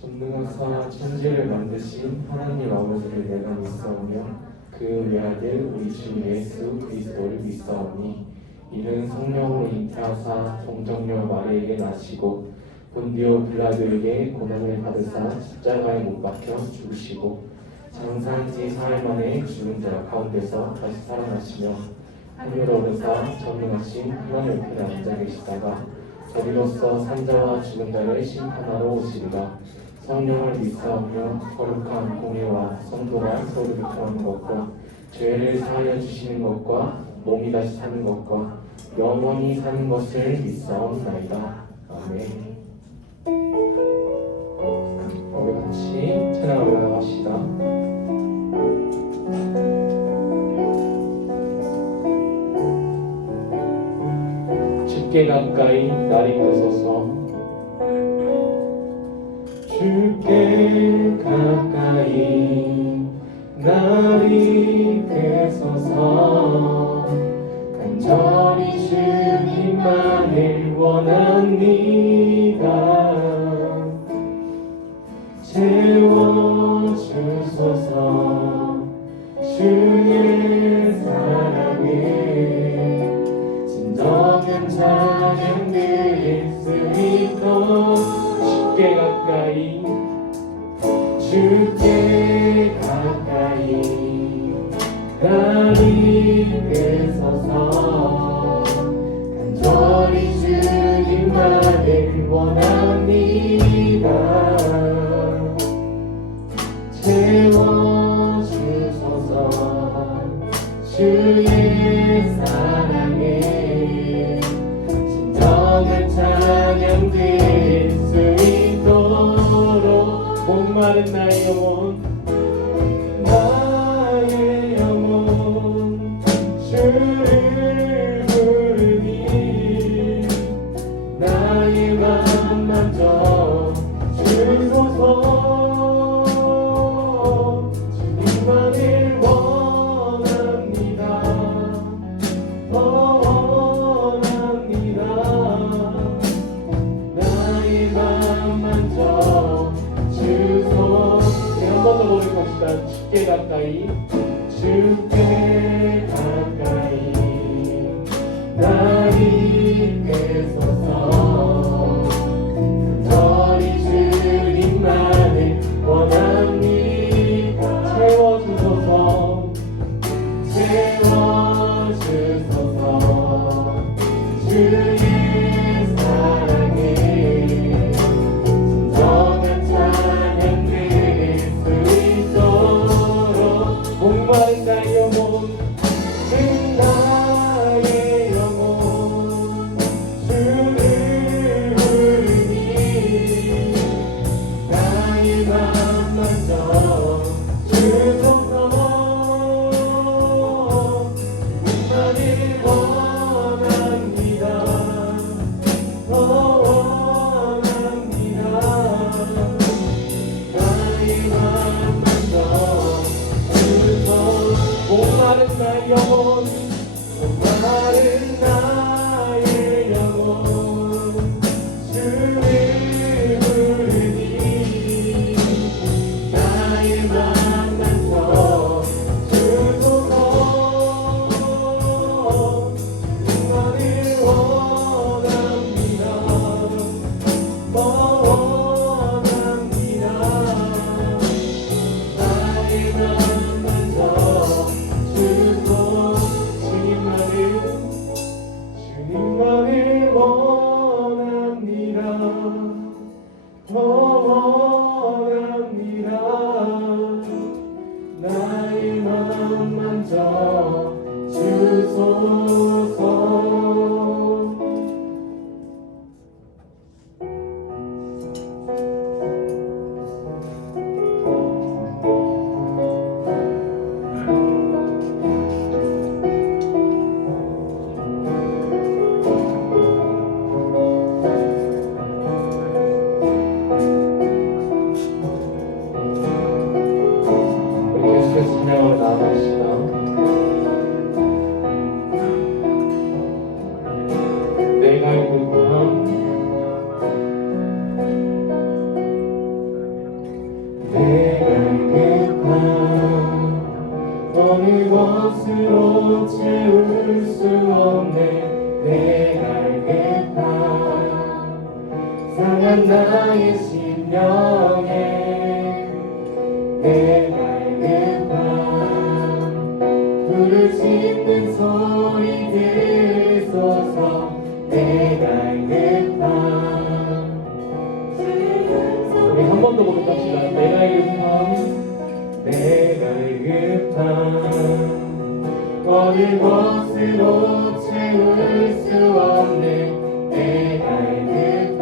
전능하사 천지를 만드신 하나님 아버지를 내가 믿사오며 그 외아들 우리 주 예수 그리스도를 믿사오니 이는 성령으로 잉태하사 동정녀 마리에게 나시고 본디오 빌라도에게 고난을 받으사 십자가에 못 박혀 죽으시고 장사한 지 사흘 만에 죽은 자 가운데서 다시 살아나시며 하늘로 오르사 전능하신 하나님 옆에 앉아 계시다가 저리로서 산자와 죽은 자를 심판하러 오시리라. 성령을 믿사오며 거룩한 공예와 성도가 서로 교통하는 것과 죄를 사하여 주시는 것과 몸이 다시 사는 것과 영원히 사는 것을 믿사옵나이다. 아멘. 우리 같이 찬양 올라갑시다. 주께 가까이 날 이끄소서. 주께 가까이 날 이끄소서. 간절히 주님만을 원합니다. 채워주소서. 주의 사랑에 진정한 찬양 드릴 수 있도록 주께 가까이 주께 가까이 날 이끄소서. 간절히 주님만을 원합니다. 채워주소서. 주의 사랑에 진정한 찬양 드릴 수 있도록 목마른 나의 영혼 나의 영혼 주를 부르니 나의 맘 만져 주소서. 주님만을 원합니다. 원합니다. 나의 맘 만져 주소. 한 번 더 고백합시다. 주께 가까이 주께 가까이 날 이끄소서. 간절히 주님만을 원합니다. 채워주소서. 채워주소서. 주의 사랑에 진정한 찬양 드릴 수 있도록 목마른 나의 영혼 나의 영혼 주를 부르니 나의 맘 만져 주소서. 나를 원합니다. 원합니다. 나의 맘 만져 주소. 목마른 나의 영혼 목마른 나의 영혼 주를 부르니 나의 맘 만져 주소서. 나를 원합니다. 원합니다. 나의 맘 만져 주소. 주님만을 원합니다. 원합니다. 나의 맘 만져 주소서. 찬양을 나갑시다. 내가 있는 구함 배갈급함 어느 것으로 채울 수 없네 배갈급함 상한 나의 심령에 배갈급함 불을 짖는 소리 들으소서 배갈급함 우리 한 번 더 고백합시다 배갈급함 어느 것으로 채울 수 없는 배갈급함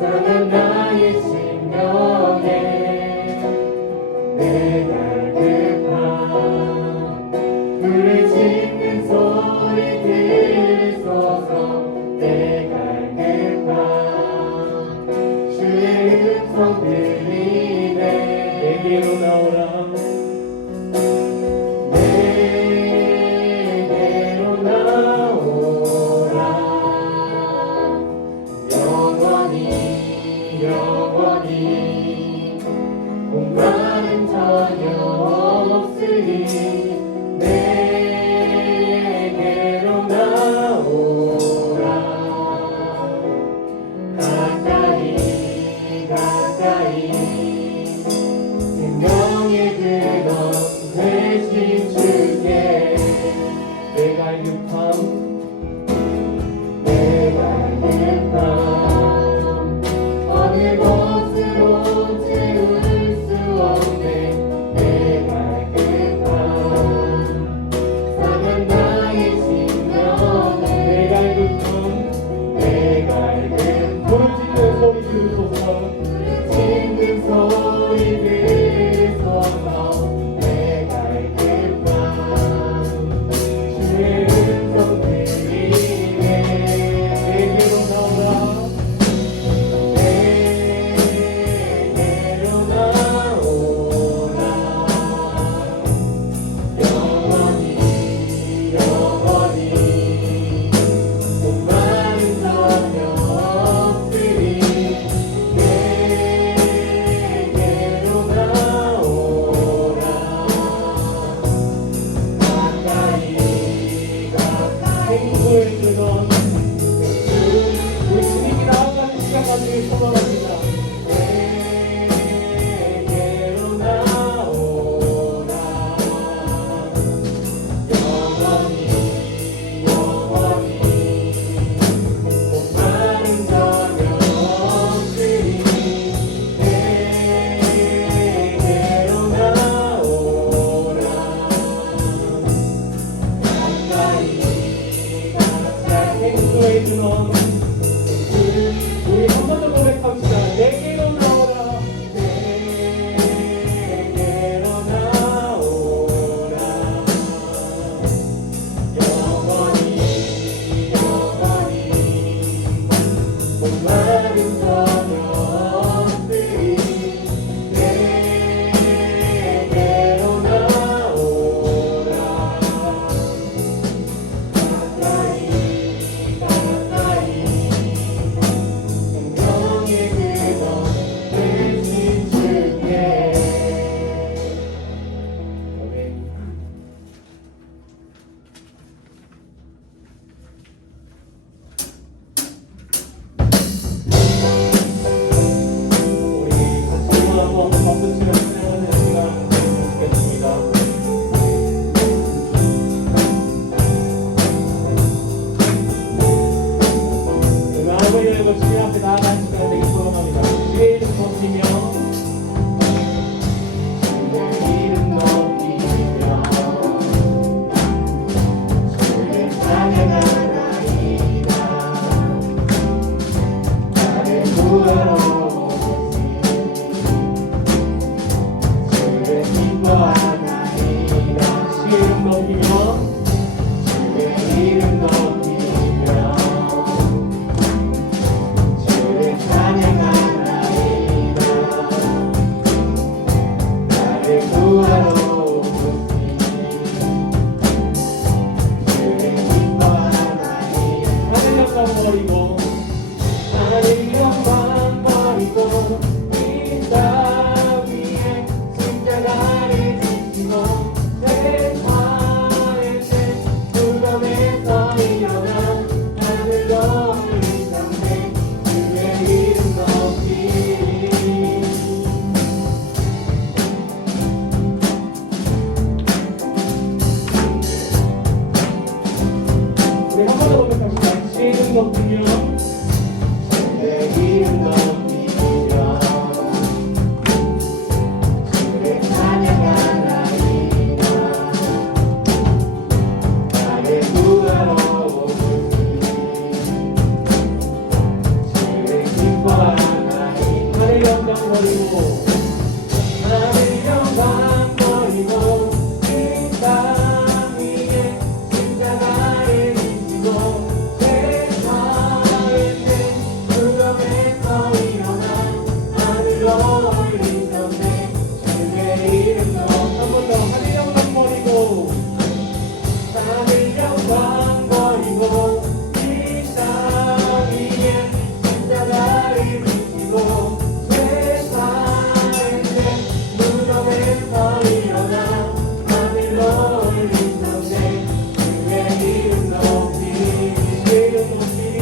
상한 나의 심령에 배갈급함 불을 짖는 소리 들으소서 배갈급함 주의 음성 들리네 내게로 나오라 내게로 나오라 영원히 영원히 공간은 전혀 없으니 내게로 나오라 가까이 가까이 생명의 근원 되신 주께 배갈급함 배갈급함 어느 것으로 채울 수 없네 배갈급함 상한 나의 심령에 배갈급함 배갈급함 부르짖는 소리 들으소서 부르짖는 소리 들으소서 배갈급함 주의 음성 들리네 내게로 나오라 내게로 나오라 영원히 영원히 공간은 전혀 없으니 내게로 나오라 가까이 가까이 행소해 주던 우리 주님이 나아가는 시간 가지고 소망합니다 내게로 나오라 영원히 영원히 공간은 전혀 없으니 내게로 나오라 가까이 가까이 행소해 주던 우리 한 번 더 고백합시다 내게로 나오라 내게로 나오라 영원히 영원히 공간은 전혀 없으니 내게로 나오라 가까이 가까이 생명의 근원 되신 주께 아멘 우리 같이 한번 박수 치며 찬양하는 시간 되겠습니다 아버지 여러분 주님 앞에 나아가는 시간 되길 소원합니다 주의 이름 높이며 주의 이름 높이며 주의 찬양하나이다 나를 구하러 오신 주를 기뻐하나이다 주의 이름 높이며 주의 이름 높이며 주를 찬양하나이다 나 위에 십자가를 지시고 대화의 새 무덤에서 일어나 하늘로 올리셨네. 그의 이름 높이리. 우리 한 번 더 고백합시다. 주의 이름 높이며 주의 이름 높이며 주를 찬양하나이다. 나를 구하러 오시니 주를 기뻐하나이다. 하늘 영광 버리고 하늘 영광 버리고 그 땅 위에 십자가를 지시고 대화의 새 무덤에서 일어나 하늘로 올리셨네. 주의 이름으로 한 번 더 하늘 영광 버리고 하늘 영광 버리고 이 땅 위에 십자가를 지시고 대화의 새 무덤에서 일어나 하늘로 올리셨네. 주의 이름 높이리. 주의 이름 높이리.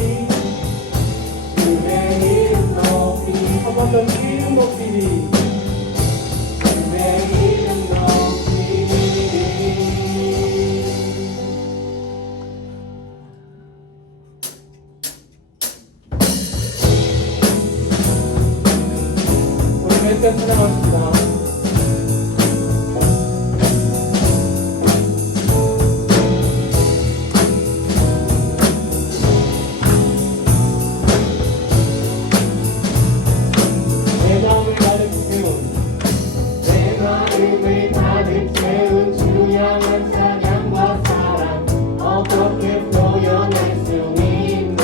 주의 이름 높이리. 한 번 더 주의 이름 높이리. 주의 이름 높이리. 우리 멘트 찬양합시다. 내 마음을 가득 채운 내 마음을 가득 채운 주 향한 사랑과 사랑 어떻게 표현할 수 있나.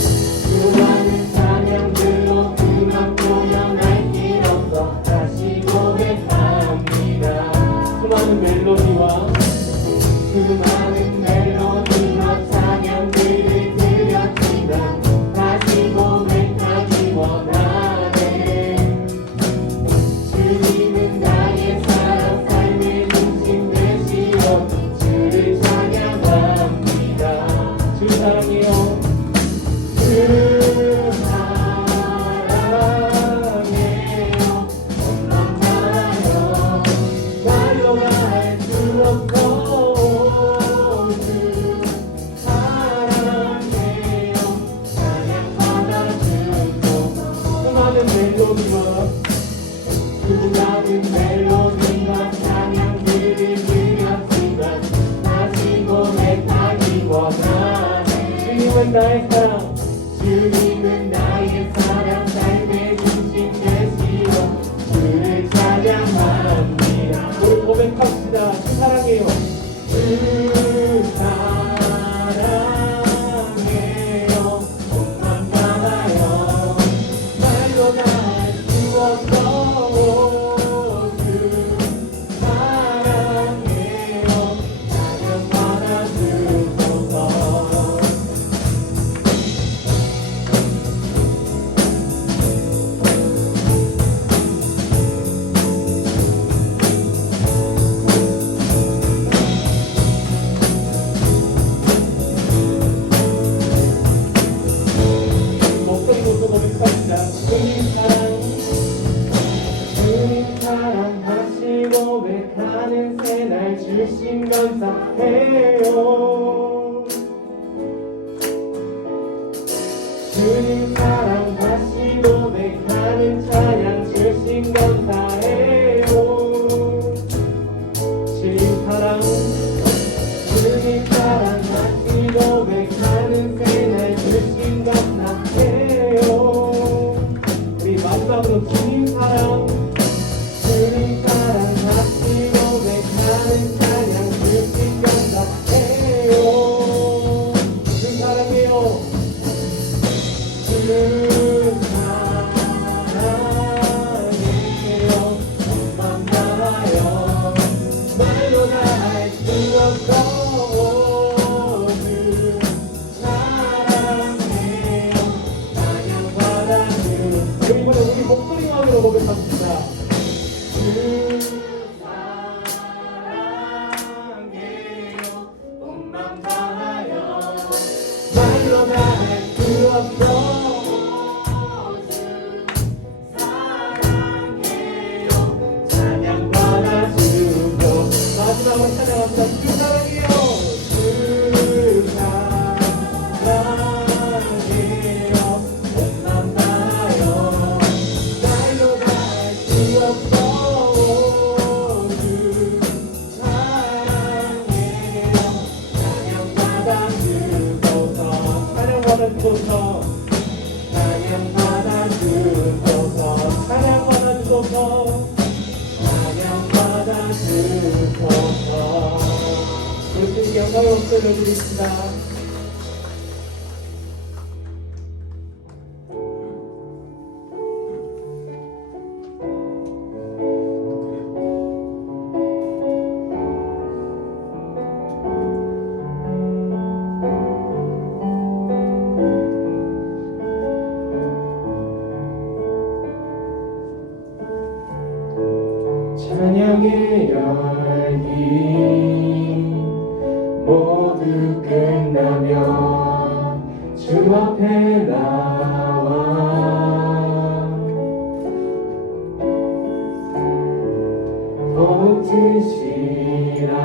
수많은 찬양들로 그만 표현할 길 없어 다시 고백합니다. 수많은 멜로디와 수많은 멜로디와 찬양들을 들렸지만 다시 고백하기 원하네. 주님은 나의 사랑 삶의 중심 되시오. 주를 찬양합니다. 주 사랑해요. 주 사랑해요. 엄만 나요. 말로 할 수 없고 주 사랑해요. 찬양 받아주소서. 수많은 멜로디와 수많은 멜로디와 찬양들을 들렸지만 다시 고백하기 원하네. 주님은 나의 사랑. 주님은 나의 사랑 삶의 중심 되시오. 주를 찬양합니다. 우리 고백합시다. 주 사랑해요. 주 사랑해요. 몸만 나가요. 말로 날 수 없어. 주 사랑해요. 찬양 받아주소서. 목소리 높여 고백합시다. 주님 사랑. 주님 사랑 다시 고백하는 새날 주신 감사해요. 주님 사랑 다시 고백하는 찬양 주신 감사해요. 주님 사랑. 주님 사랑 다시 고백하는 새날 주신 감사해요. 우리 마지막으로 주님 사랑. 주님 사랑 다시 고백하는 찬양 주신 감사해요. 주님 사랑해요. 주님 사랑해요. 엄만 나요. 말로 다 할 수 없어. 주 사랑해요. 찬양 받아주. 우리 목소리 주소서 찬양받아 주소서. 그렇게 영광의 목소리를 드립니다. 찬양의 열기 모두 끝나면 주 앞에 나와 더욱 진실한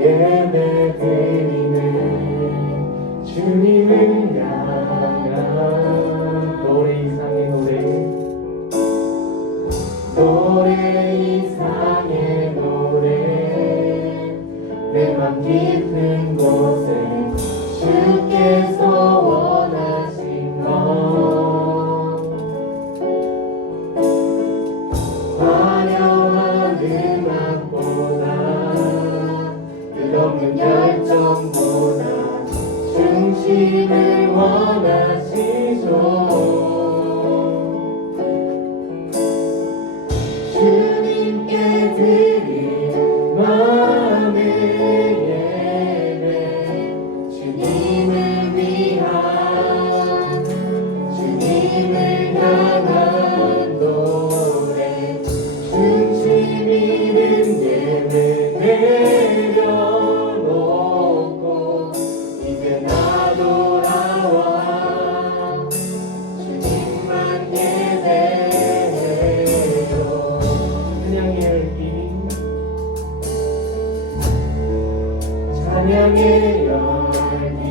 예배 드리는 주님을 향한 노래 이상의 노래 이상의 노래 내 맘 깊은 곳에 주께서 원하신 것 화려한 음악보다 끝없는 열정보다 중심을 원하시죠. 주님께 드린 마음의 예배 주님을 위한 주님을 향한 노래 중심 있는 예배 내려놓고 이제 나 돌아와 주님만 예배해요. 찬양의 열기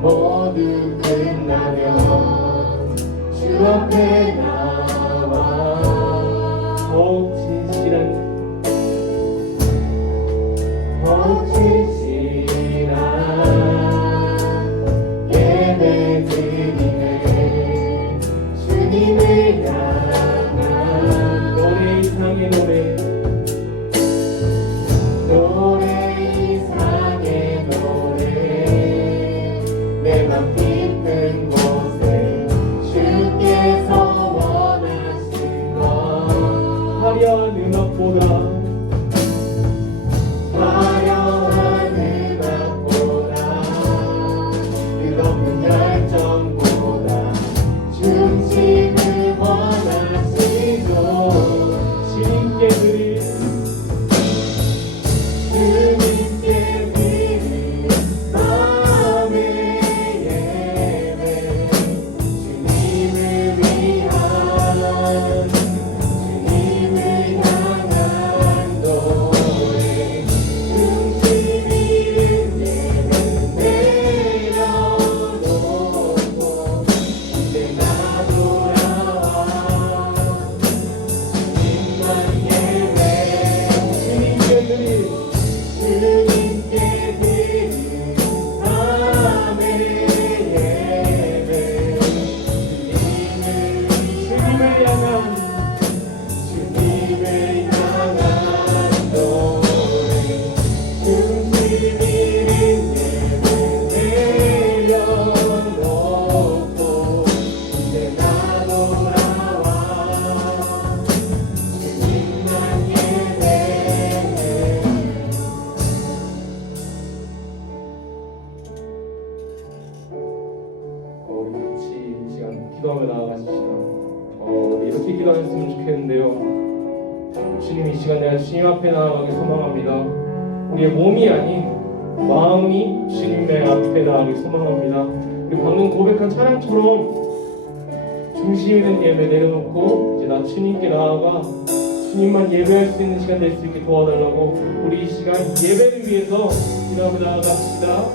모두 끝나면 주 앞에 나와 더욱 진실한 예배 드리네 주님을 향한 노래 이상의 노래 이상의 노래 내 맘 깊은 곳에 주께서 원하신 것 화려한 음악보다 끝없는 열정보다 중심을 원하시죠. 주님께 드린 마음의 예배 주님을 위한 주님을 향한 노래 중심 있는 예배 내려놓고 이제 나 돌아와 주님만 예배 주님께 드린 마음의 예배 주님을 향한 노래 중심 있는 예배 내려놓고 이제 나 돌아와 주님만 예배해. 우리 같이 이 시간 기도하며 나아가십시다. 이렇게 기도했으면 좋겠는데요. 주님 이 시간 내가 주님 앞에 나아가기 소망합니다. 우리의 몸이 아닌 마음이 주님의 앞에 나아가기 소망합니다. 우리 방금 고백한 찬양처럼 중심 있는 예배 내려놓고 이제 나 주님께 나아가 주님만 예배할 수 있는 시간 될 수 있게 도와달라고 우리 이 시간 예배를 위해서 기도하며 나아갑시다.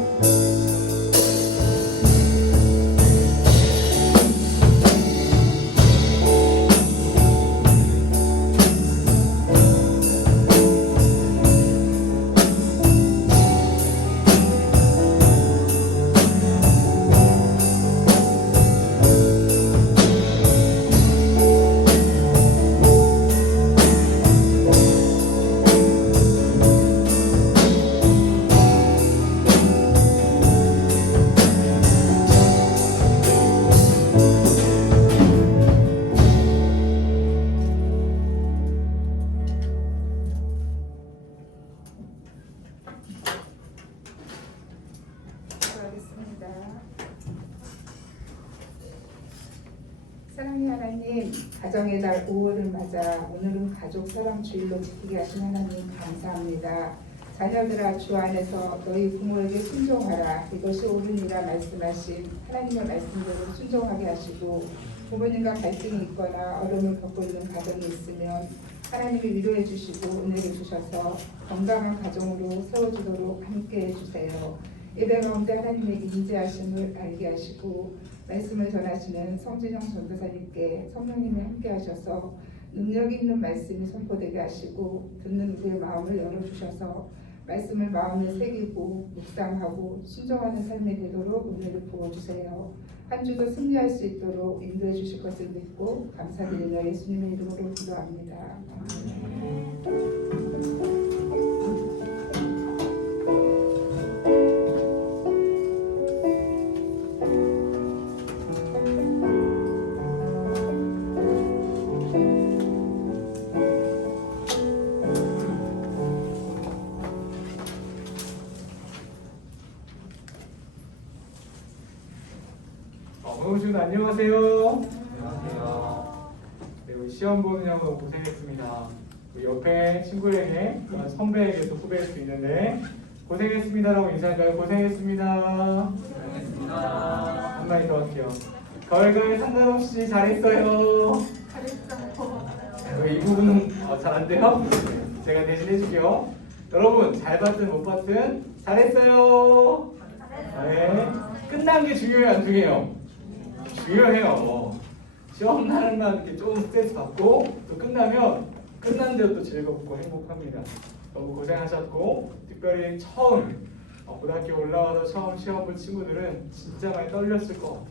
사랑의 하나님, 가정의 달 5월을 맞아 오늘은 가족 사랑 주일로 지키게 하신 하나님 감사합니다. 자녀들아 주 안에서 너희 부모에게 순종하라. 이것이 옳으니라 말씀하신 하나님의 말씀대로 순종하게 하시고, 부모님과 갈등이 있거나 어려움을 겪고 있는 가정이 있으면 하나님이 위로해 주시고 은혜를 주셔서 건강한 가정으로 세워주도록 함께해 주세요. 예배 가운데 하나님의 인지하심을 알게 하시고 말씀을 전하시는 성진영 전도사님께 성령님이 함께 하셔서 능력 있는 말씀이 선포되게 하시고 듣는 우리의 마음을 열어주셔서 말씀을 마음에 새기고 묵상하고 순종하는 삶이 되도록 은혜를 부어주세요. 한 주도 승리할 수 있도록 인도해 주실 것을 믿고 감사드리며 예수님의 이름으로 기도합니다. 어머니분 안녕하세요. 안녕하세요. 네, 우리 시험 보는 형 너무 고생했습니다. 우리 옆에 친구에게 선배에게도 후배일 수 있는데 고생했습니다라고 인사할까요? 고생했습니다. 고생했습니다. 한마디 더 할게요. 결과에 상관없이 잘했어요. 잘했어요. 이 부분은 잘 안 돼요? 제가 대신 해줄게요. 여러분 잘 봤든 못 봤든 잘했어요. 네. 끝난 게 중요해요, 안 중요해요? 중요해요. 시험 날만 이렇게 좀 스트레스 받고 또 끝나면 끝난 대로 또 즐겁고 행복합니다. 너무 고생하셨고 특별히 처음 고등학교 올라와서 처음 시험 본 친구들은 진짜 많이 떨렸을 것 같아요.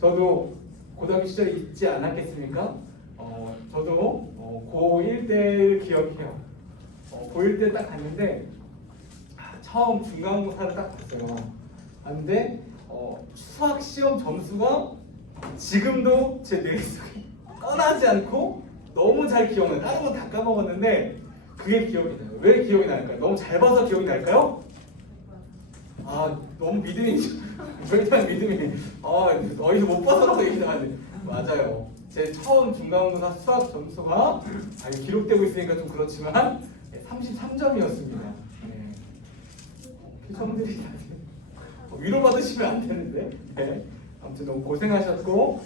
저도 고등학교 시절에 있지 않았겠습니까? 저도 고1 때를 기억해요. 고1 때 딱 갔는데 처음 중간고사를 딱 봤어요. 근데 수학 시험 점수가 지금도 제 뇌 속에 떠나지 않고 너무 잘 기억나요. 다른 건 다 까먹었는데 그게 기억이 나요. 왜 기억이 날까요? 너무 잘 봐서 기억이 날까요? 너무 믿음이 저희한테 믿음이 어디서 못 봐서라고 얘기하는데 맞아요. 제 처음 중간고사 수학 점수가 기록되고 있으니까 좀 그렇지만 33점이었습니다. 네. 피청들이 위로 받으시면 안 되는데. 네. 아무튼 너무 고생하셨고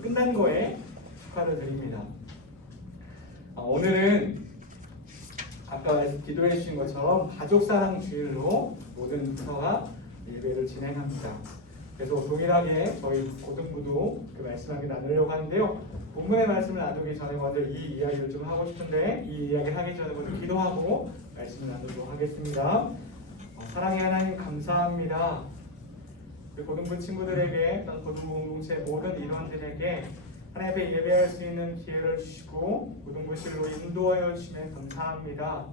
끝난 거에 축하를 드립니다. 오늘은 아까 기도해 주신 것처럼 가족사랑 주일로 모든 부서가 예배를 진행합니다. 그래서 동일하게 저희 고등부도 그 말씀하게 나누려고 하는데요. 본문의 말씀을 나누기 전에 먼저 이 이야기를 좀 하고 싶은데 이 이야기를 하기 전에 먼저 기도하고 말씀을 나누도록 하겠습니다. 사랑의 하나님 감사합니다. 우리 고등부 친구들에게 또는 고등부 공동체 모든 일원들에게 하나님 앞에 예배할 수 있는 기회를 주시고 고등부실로 인도하여 주시면 감사합니다.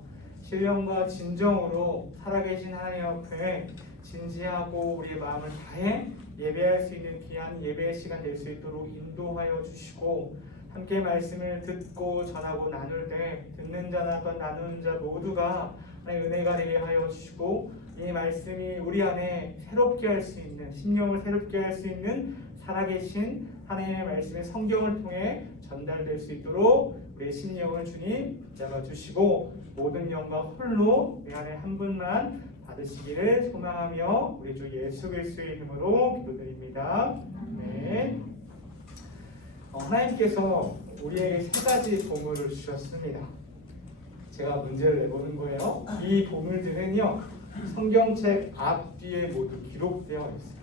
신령과 진정으로 살아계신 하나님 앞에 진지하고 우리의 마음을 다해 예배할 수 있는 귀한 예배의 시간 될 수 있도록 인도하여 주시고 함께 말씀을 듣고 전하고 나눌 때 듣는 자나 또 나누는 자 모두가 하나님의 은혜가 되게 하여 주시고 이 말씀이 우리 안에 새롭게 할 수 있는 심령을 새롭게 할 수 있는 살아계신 하나님의 말씀의 성경을 통해 전달될 수 있도록 우리의 심령을 주님 붙잡아 주시고 모든 영광 홀로 내 안에 한 분만 받으시기를 소망하며 우리 주 예수 그리스도의 이름으로 기도드립니다. 네. 하나님께서 우리에게 세 가지 보물을 주셨습니다. 제가 문제를 내보는 거예요. 이 보물들은요 성경책 앞뒤에 모두 기록되어 있어요.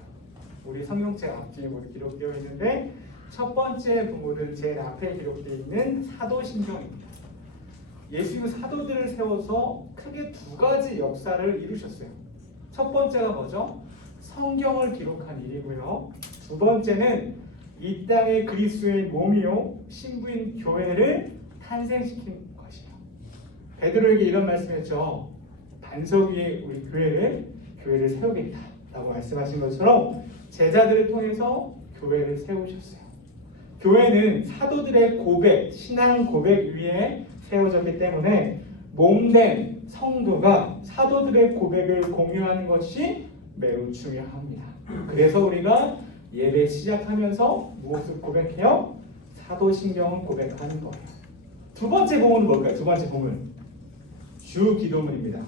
우리 성경책 앞뒤에 모두 기록되어 있는데 첫 번째 보물은 제일 앞에 기록되어 있는 사도신경입니다. 예수님은 사도들을 세워서 크게 두 가지 역사를 이루셨어요. 첫 번째가 뭐죠? 성경을 기록한 일이고요. 두 번째는 이 땅의 그리스도의 몸이요 신부인 교회를 탄생시킨 것이에요. 베드로에게 이런 말씀했죠. 반석 위에 우리 교회를 세우겠다 라고 말씀하신 것처럼 제자들을 통해서 교회를 세우셨어요. 교회는 사도들의 고백, 신앙 고백 위에 세워졌기 때문에 몸된 성도가 사도들의 고백을 공유하는 것이 매우 중요합니다. 그래서 우리가 예배 시작하면서 무엇을 고백해요? 사도신경을 고백하는 거예요. 두 번째 본문은 뭘까요? 두 번째 본문 주기도문입니다.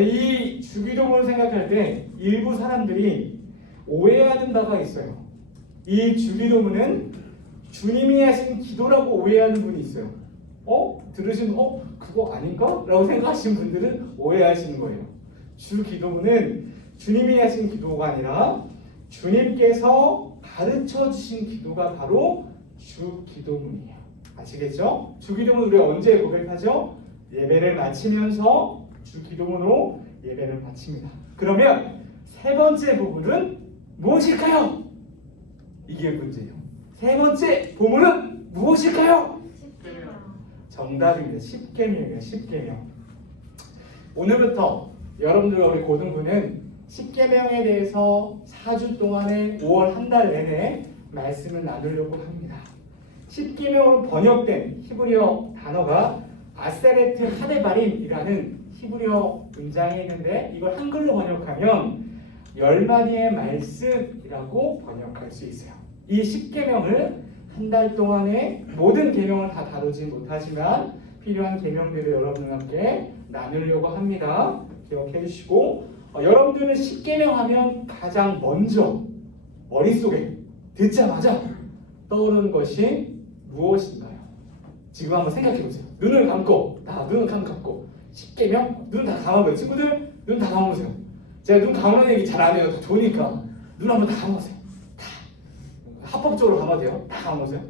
이 주기도문을 생각할 때 일부 사람들이 오해하는 바가 있어요. 이 주기도문은 주님이 하신 기도라고 오해하는 분이 있어요. 들으시면 그거 아닌가? 라고 생각하시는 분들은 오해하시는 거예요. 주기도문은 주님이 하신 기도가 아니라 주님께서 가르쳐 주신 기도가 바로 주기도문이에요. 아시겠죠? 주기도문 우리가 언제 고백하죠? 예배를 마치면서 주기도문으로 예배를 마칩니다. 그러면 세 번째 부분은 무엇일까요? 이게 문제예요. 세 번째 부분은 무엇일까요? 정답입니다. 십계명이에요. 십계명. 오늘부터 여러분들과 우리 고등부는 십계명에 대해서 4주 동안의 5월 한 달 내내 말씀을 나누려고 합니다. 십계명으로 번역된 히브리어 단어가 아세레트 하데바림이라는 히브리어 문장이 있는데 이걸 한글로 번역하면 10마디의 말씀이라고 번역할 수 있어요. 이 십계명을 한 달 동안에 모든 계명을 다 다루지 못하지만 필요한 계명들을 여러분과 함께 나누려고 합니다. 기억해 주시고 여러분들은 십계명 하면 가장 먼저 머릿속에 듣자마자 떠오르는 것이 무엇인가요? 지금 한번 생각해 보세요. 눈을 감고 눈을 감고 십계명 눈 다 감아보세요. 친구들 눈 다 감아보세요. 제가 눈 감는 얘기 잘 안 해요. 더 좋으니까 눈 한번 다 감아보세요. 다 합법적으로 감아도 돼요. 다 감아보세요.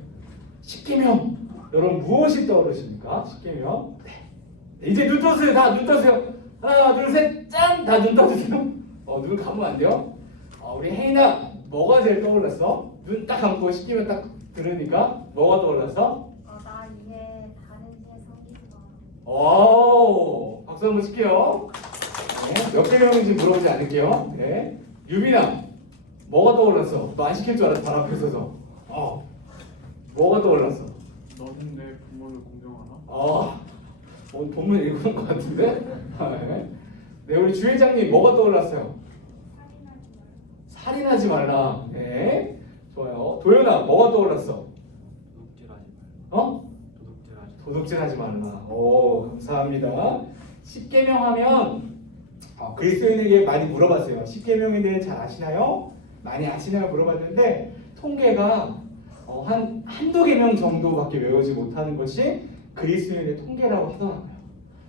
십계명 여러분 무엇이 떠오르십니까? 십계명. 네. 이제 눈 떠세요. 다 눈 떠세요. 하나 둘 셋 짠! 다 눈 떠주세요. 눈 감으면 안 돼요. 우리 혜인아 뭐가 제일 떠올랐어? 눈 딱 감고 십계명 딱 들으니까 뭐가 떠올랐어? 나 이해 다른 해석이구나. 오, 박수 한번 칠게요. 네, 몇 계명인지 물어보지 않을게요. 네. 유빈아, 뭐가 떠올랐어? 너 안 시킬 줄 알았어, 바로 앞에 서서. 뭐가 떠올랐어? 너는 내 부모를 공경하나? 오늘 본문 읽은 것 같은데? 네, 우리 주회장님 뭐가 떠올랐어요? 살인하지 말라. 네, 좋아요. 도연아, 뭐가 떠올랐어? 도둑질하지 말라. 도둑질하지 말라. 도둑질하지 말라. 오, 감사합니다. 십계명 하면 그리스도인에게 많이 물어봤어요. 십계명에 대해 잘 아시나요? 많이 아시나요? 물어봤는데 통계가 한두 계명 정도밖에 외우지 못하는 것이 그리스도인의 통계라고 하더라고요.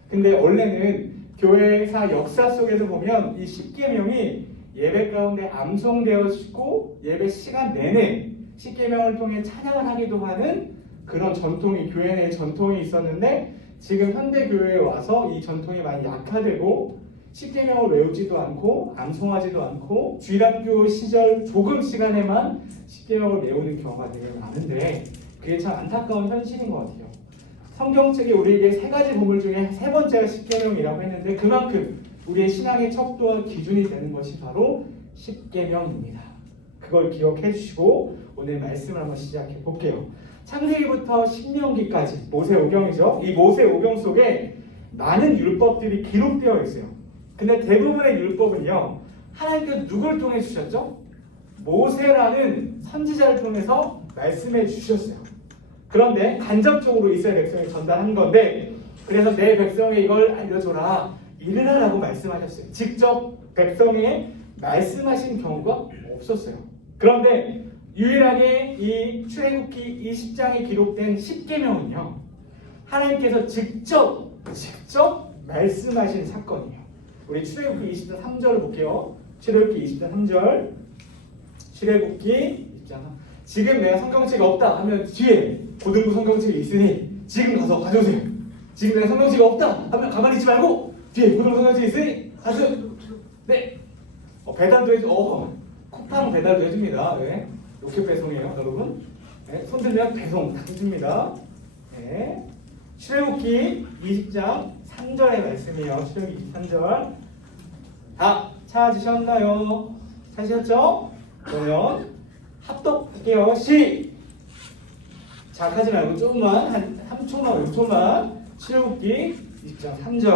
근데 원래는 교회사 역사 속에서 보면 이 십계명이 예배 가운데 암송되어지고 예배 시간 내내 십계명을 통해 찬양을 하기도 하는 그런 전통이 교회 내에 전통이 있었는데 지금 현대 교회에 와서 이 전통이 많이 약화되고 십계명을 외우지도 않고 암송하지도 않고 주일학교 시절 조금 시간에만 십계명을 외우는 경우가 되게 많은데 그게 참 안타까운 현실인 것 같아요. 성경책에 우리에게 세 가지 보물 중에 세 번째가 십계명이라고 했는데 그만큼 우리의 신앙의 척도와 기준이 되는 것이 바로 십계명입니다. 그걸 기억해 주시고 오늘 말씀을 한번 시작해 볼게요. 창세기부터 신명기까지 모세오경이죠. 이 모세오경 속에 많은 율법들이 기록되어 있어요. 근데 대부분의 율법은요 하나님께서 누굴 통해 주셨죠? 모세라는 선지자를 통해서 말씀해 주셨어요. 그런데 간접적으로 이스라엘 백성에 전달한 건데 그래서 내 백성에 이걸 알려줘라 이르라라고 말씀하셨어요. 직접 백성에게 말씀하신 경우가 없었어요. 그런데 유일하게 이 출애굽기 20장에 기록된 십계명은요 하나님께서 직접 말씀하신 사건이에요. 우리 출애굽기 20장 3절을 볼게요. 출애굽기 20장 3절. 출애굽기 20장 지금 내가 성경책이 없다 하면 뒤에 고등부 성경책이 있으니 지금 가서 가져오세요. 지금 내가 성경책이 없다 하면 가만히 있지 말고 뒤에 고등부 성경책이 있으니 가서 네. 배달도 해줘. 쿠팡 배달도 해줍니다. 네. 로켓 배송이에요, 여러분. 네. 손 들면 배송 다 해줍니다. 네. 출애굽기 20장 3절의 말씀이에요. 출애굽기 23절. 다 찾으셨나요? 찾으셨죠? 그러면 합독할게요. 시작 하지 말고 조금만 한 3초만 5초만 출애굽기 20장 3절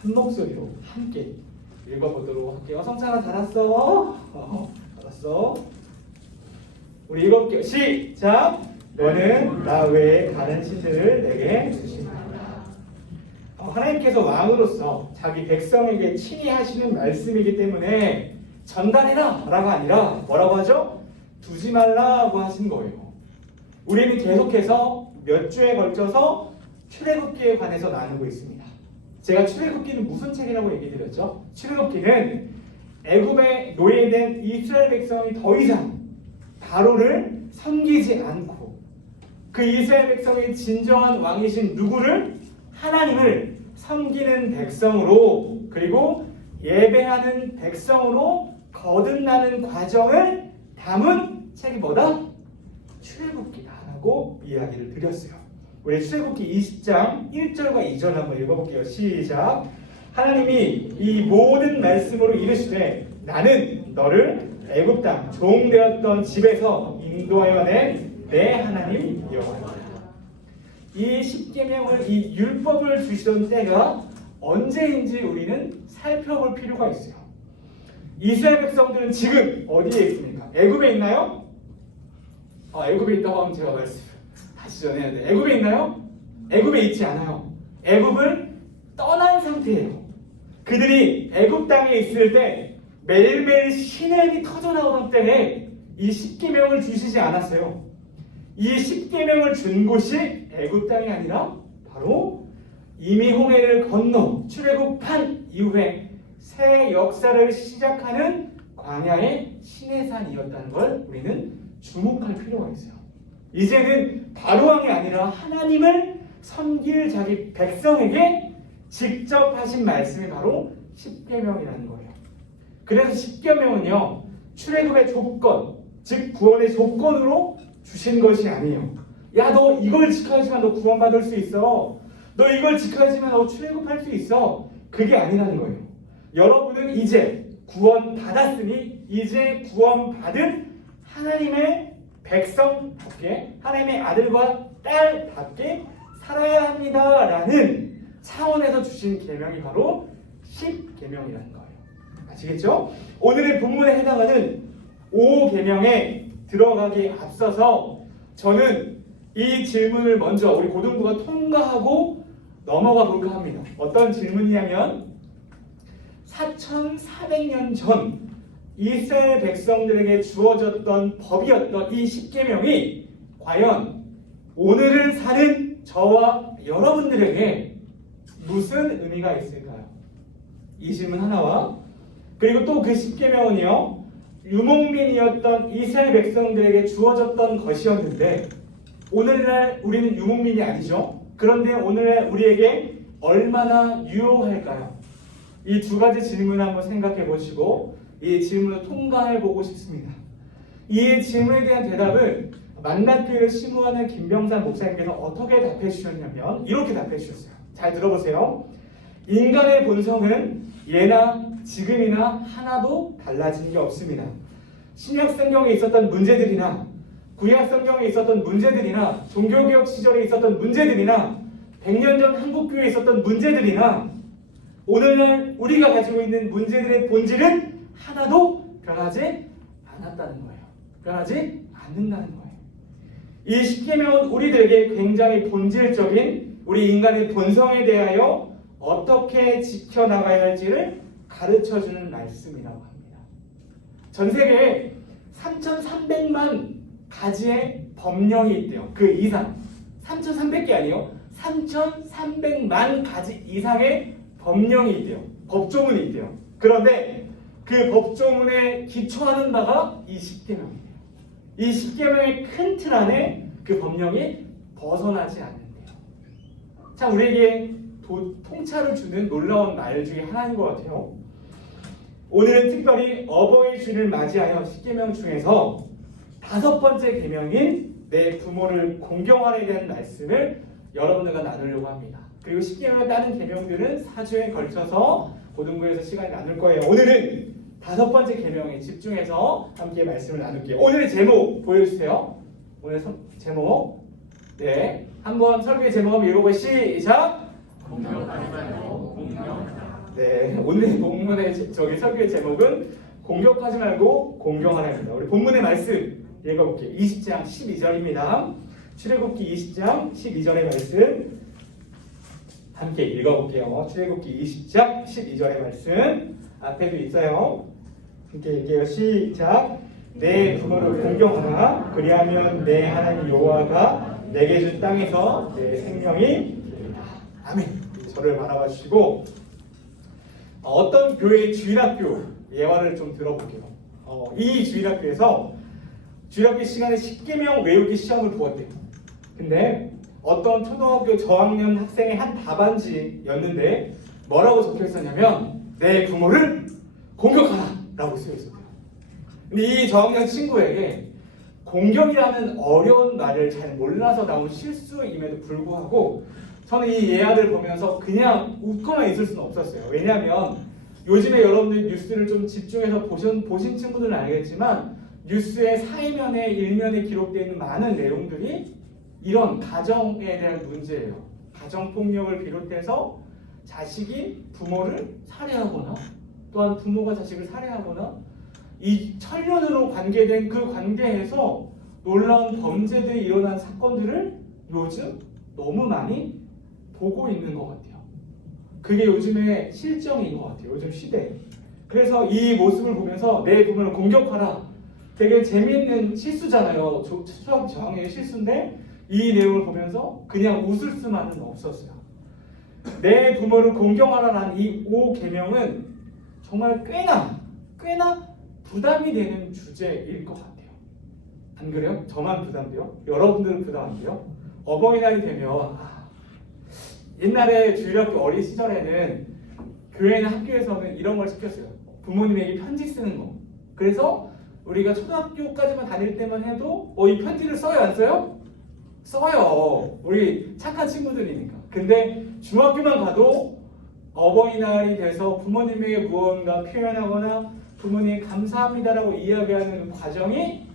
한 목소리로 함께 읽어보도록 할게요. 성찬아 달았어? 알았어. 우리 읽어볼게요. 시작. 너는 나 외에 다른 신들을 내게 주시라. 하나님께서 왕으로서 자기 백성에게 친히 하시는 말씀이기 때문에 전달해라 라가 아니라 뭐라고 하죠? 두지 말라고 하신 거예요. 우리는 계속해서 몇 주에 걸쳐서 출애굽기에 관해서 나누고 있습니다. 제가 출애굽기는 무슨 책이라고 얘기 드렸죠? 출애굽기는 애굽에 노예된 이스라엘 백성이 더 이상 바로를 섬기지 않고 그 이스라엘 백성의 진정한 왕이신 누구를? 하나님을 섬기는 백성으로 그리고 예배하는 백성으로 거듭나는 과정을 담은 책이 뭐다? 출애굽기다라고 이야기를 드렸어요. 우리 출애굽기 20장 1절과 2절 한번 읽어볼게요. 시작. 하나님이 이 모든 말씀으로 이르시되 나는 너를 애굽 땅 종되었던 집에서 인도하여 낸 내 하나님 여호와라. 이 십계명을 이 율법을 주시던 때가 언제인지 우리는 살펴볼 필요가 있어요. 이스라엘 백성들은 지금 어디에 있습니까? 애굽에 있나요? 애굽에 있다고 하면 제가 말씀 다시 전해야 돼. 애굽에 있나요? 애굽에 있지 않아요. 애굽을 떠난 상태예요. 그들이 애굽 땅에 있을 때 매일매일 시내이 터져 나오던 때에 이 십계명을 주시지 않았어요. 이 십계명을 준 곳이 애굽 땅이 아니라 바로 이미 홍해를 건너 출애굽한 이후에 새 역사를 시작하는 광야의 시내산이었다는 걸 우리는 주목할 필요가 있어요. 이제는 바로왕이 아니라 하나님을 섬길 자기 백성에게 직접 하신 말씀이 바로 십계명이라는 거예요. 그래서 십계명은요, 출애굽의 조건, 즉 구원의 조건으로 주신 것이 아니에요. 야, 너 이걸 지켜야지만 너 구원받을 수 있어. 너 이걸 지켜야지만 너 출애굽할 수 있어. 그게 아니라는 거예요. 여러분은 이제 구원받았으니 이제 구원받은 하나님의 백성답게 하나님의 아들과 딸답게 살아야 합니다라는 차원에서 주신 계명이 바로 십계명이라는 거예요. 아시겠죠? 오늘의 본문에 해당하는 5계명에 들어가기 앞서서 저는 이 질문을 먼저 우리 고등부가 통과하고 넘어가 볼까 합니다. 어떤 질문이냐면 4,400년 전 이스라엘 백성들에게 주어졌던 법이었던 이 십계명이 과연 오늘을 사는 저와 여러분들에게 무슨 의미가 있을까요? 이 질문 하나와 그리고 또 그 십계명은요, 유목민이었던 이스라엘 백성들에게 주어졌던 것이었는데 오늘날 우리는 유목민이 아니죠. 그런데 오늘날 우리에게 얼마나 유효할까요? 이 두 가지 질문을 한번 생각해 보시고 이 질문을 통과해 보고 싶습니다. 이 질문에 대한 대답을 만남교회를 심우하는 김병산 목사님께서 어떻게 답해 주셨냐면 이렇게 답해 주셨어요. 잘 들어보세요. 인간의 본성은 예나 지금이나 하나도 달라진 게 없습니다. 신약 성경에 있었던 문제들이나 구약 성경에 있었던 문제들이나 종교개혁 시절에 있었던 문제들이나 100년 전 한국교회에 있었던 문제들이나 오늘날 우리가 가지고 있는 문제들의 본질은 하나도 변하지 않았다는 거예요. 변하지 않는다는 거예요. 이 십계명은 우리들에게 굉장히 본질적인 우리 인간의 본성에 대하여 어떻게 지켜나가야 할지를 가르쳐주는 말씀이라고 합니다. 전 세계에 3,300만 가지의 법령이 있대요. 그 이상 3,300개 아니에요. 3,300만 가지 이상의 법령이 있대요. 법조문이 있대요. 그런데 그 법조문에 기초하는 바가 이 십계명이에요. 이 십계명의 큰 틀 안에 그 법령이 벗어나지 않는데요. 자, 우리에게 통찰을 주는 놀라운 말 중에 하나인 것 같아요. 오늘은 특별히 어버이 주를 맞이하여 십계명 중에서 5번째 계명인 내 부모를 공경하라에 대한 말씀을 여러분들과 나누려고 합니다. 그리고 십계명을 따른 계명들은 4주에 걸쳐서 고등부에서 시간을 나눌 거예요. 오늘은 5번째 계명에 집중해서 함께 말씀을 나눌게요. 오늘의 제목 보여주세요. 오늘 제목, 네, 한번 설교의 제목 한번 읽어보시죠. 시작. 공격하지 말고 공경하라. 네, 오늘 본문의 설교의 제목은 공격하지 말고 공경하라입니다. 우리 본문의 말씀 읽어볼게요. 20장 12절입니다. 출애굽기 20장 12절의 말씀 함께 읽어볼게요. 출애굽기 20장 12절의 말씀 앞에도 있어요. 함께 읽게요. 시작. 내 부모를 공경하라. 그리하면 내 하나님 여호와가 내게 준 땅에서 내 생명이 되리라. 아멘. 저를 바라봐 주시고 어떤 교회의 주일학교 예화를 좀 들어볼게요. 이 주일학교에서 주일학교 시간에 10계명 외우기 시험을 보았대요. 근데 어떤 초등학교 저학년 학생의 한 답안지였는데 뭐라고 적혀 있었냐면 내 부모를 공격하라 라고 쓰여 있었대요. 근데 이 저학년 친구에게 공격이라는 어려운 말을 잘 몰라서 나온 실수임에도 불구하고 저는 이 예화를 보면서 그냥 웃고만 있을 수는 없었어요. 왜냐하면 요즘에 여러분들이 뉴스를 좀 집중해서 보신 친구들은 알겠지만 뉴스의 사회면에 일면에 기록되어 있는 많은 내용들이 이런 가정에 대한 문제예요. 가정폭력을 비롯해서 자식이 부모를 살해하거나 또한 부모가 자식을 살해하거나 이 천년으로 관계된 그 관계에서 놀라운 범죄들이 일어난 사건들을 요즘 너무 많이 보고 있는 것 같아요. 그게 요즘의 실정인 것 같아요. 요즘 시대에. 그래서 이 모습을 보면서 내 부모를 공격하라. 되게 재미있는 실수잖아요. 초등학교 저학년의 실수인데 이 내용을 보면서 그냥 웃을 수만은 없었어요. 내 부모를 공경하라는 이 5계명은 정말 꽤나 부담이 되는 주제일 것 같아요. 안 그래요? 저만 부담돼요? 여러분들은 부담 안 돼요? 어버이날이 되면 옛날에 주일학교 어린 시절에는 교회나 학교에서는 이런 걸 시켰어요. 부모님에게 편지 쓰는 거. 그래서 우리가 초등학교까지만 다닐 때만 해도 이 편지를 써요, 안 써요? 써요. 우리 착한 친구들이니까. 근데 중학교만 가도 어버이날이 돼서 부모님에게 무언가 표현하거나 부모님 감사합니다라고 이야기하는 과정이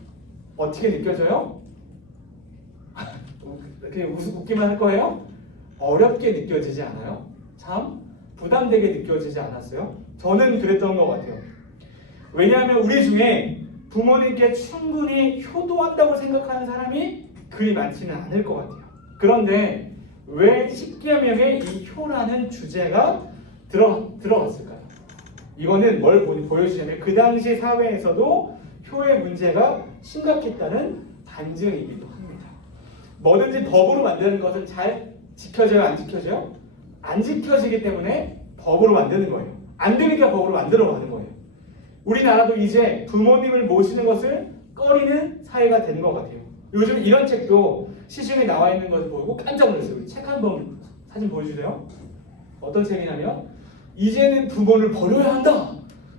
어떻게 느껴져요? 그냥 웃기만 할 거예요? 어렵게 느껴지지 않아요? 참 부담되게 느껴지지 않았어요? 저는 그랬던 것 같아요. 왜냐하면 우리 중에 부모님께 충분히 효도한다고 생각하는 사람이 그리 많지는 않을 것 같아요. 그런데 왜 10계명에 이 효라는 주제가 들어갔을까요? 이거는 뭘 보여주냐면 그 당시 사회에서도 효의 문제가 심각했다는 반증이기도 합니다. 뭐든지 법으로 만드는 것은 잘 지켜져요? 안 지켜져요? 안 지켜지기 때문에 법으로 만드는 거예요. 안 되니까 법으로 만들어 가는 거예요. 우리나라도 이제 부모님을 모시는 것을 꺼리는 사회가 되는 것 같아요. 요즘 이런 책도 시중에 나와 있는 것을 보고 깜짝 놀랐어요. 책 한 번 사진 보여주세요. 어떤 책이냐면 이제는 부모를 버려야 한다.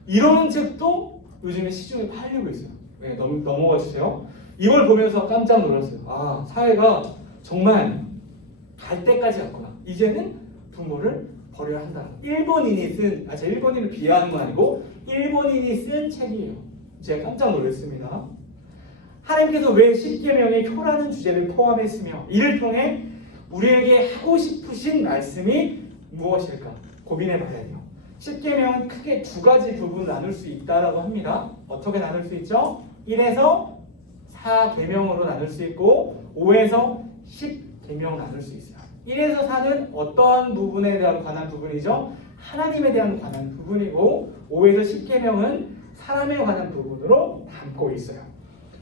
이런 책도 요즘에 시중에 팔리고 있어요. 네, 넘어가 주세요. 이걸 보면서 깜짝 놀랐어요. 사회가 정말 갈 때까지 갔구나. 이제는 부모를 버려야 한다. 일본인을 비하하는 건 아니고 일본인이 쓴 책이에요. 제가 깜짝 놀랐습니다. 하나님께서 왜 10계명의 효라는 주제를 포함했으며 이를 통해 우리에게 하고 싶으신 말씀이 무엇일까 고민해 봐야 돼요. 10계명은 크게 두 가지 부분을 나눌 수 있다고 합니다. 어떻게 나눌 수 있죠? 1에서 4계명으로 나눌 수 있고 5에서 10계명으로 나눌 수 있어요. 1에서 4는 어떤 부분에 대한 관한 부분이죠? 하나님에 대한 관한 부분이고 5에서 10계명은 사람에 관한 부분으로 담고 있어요.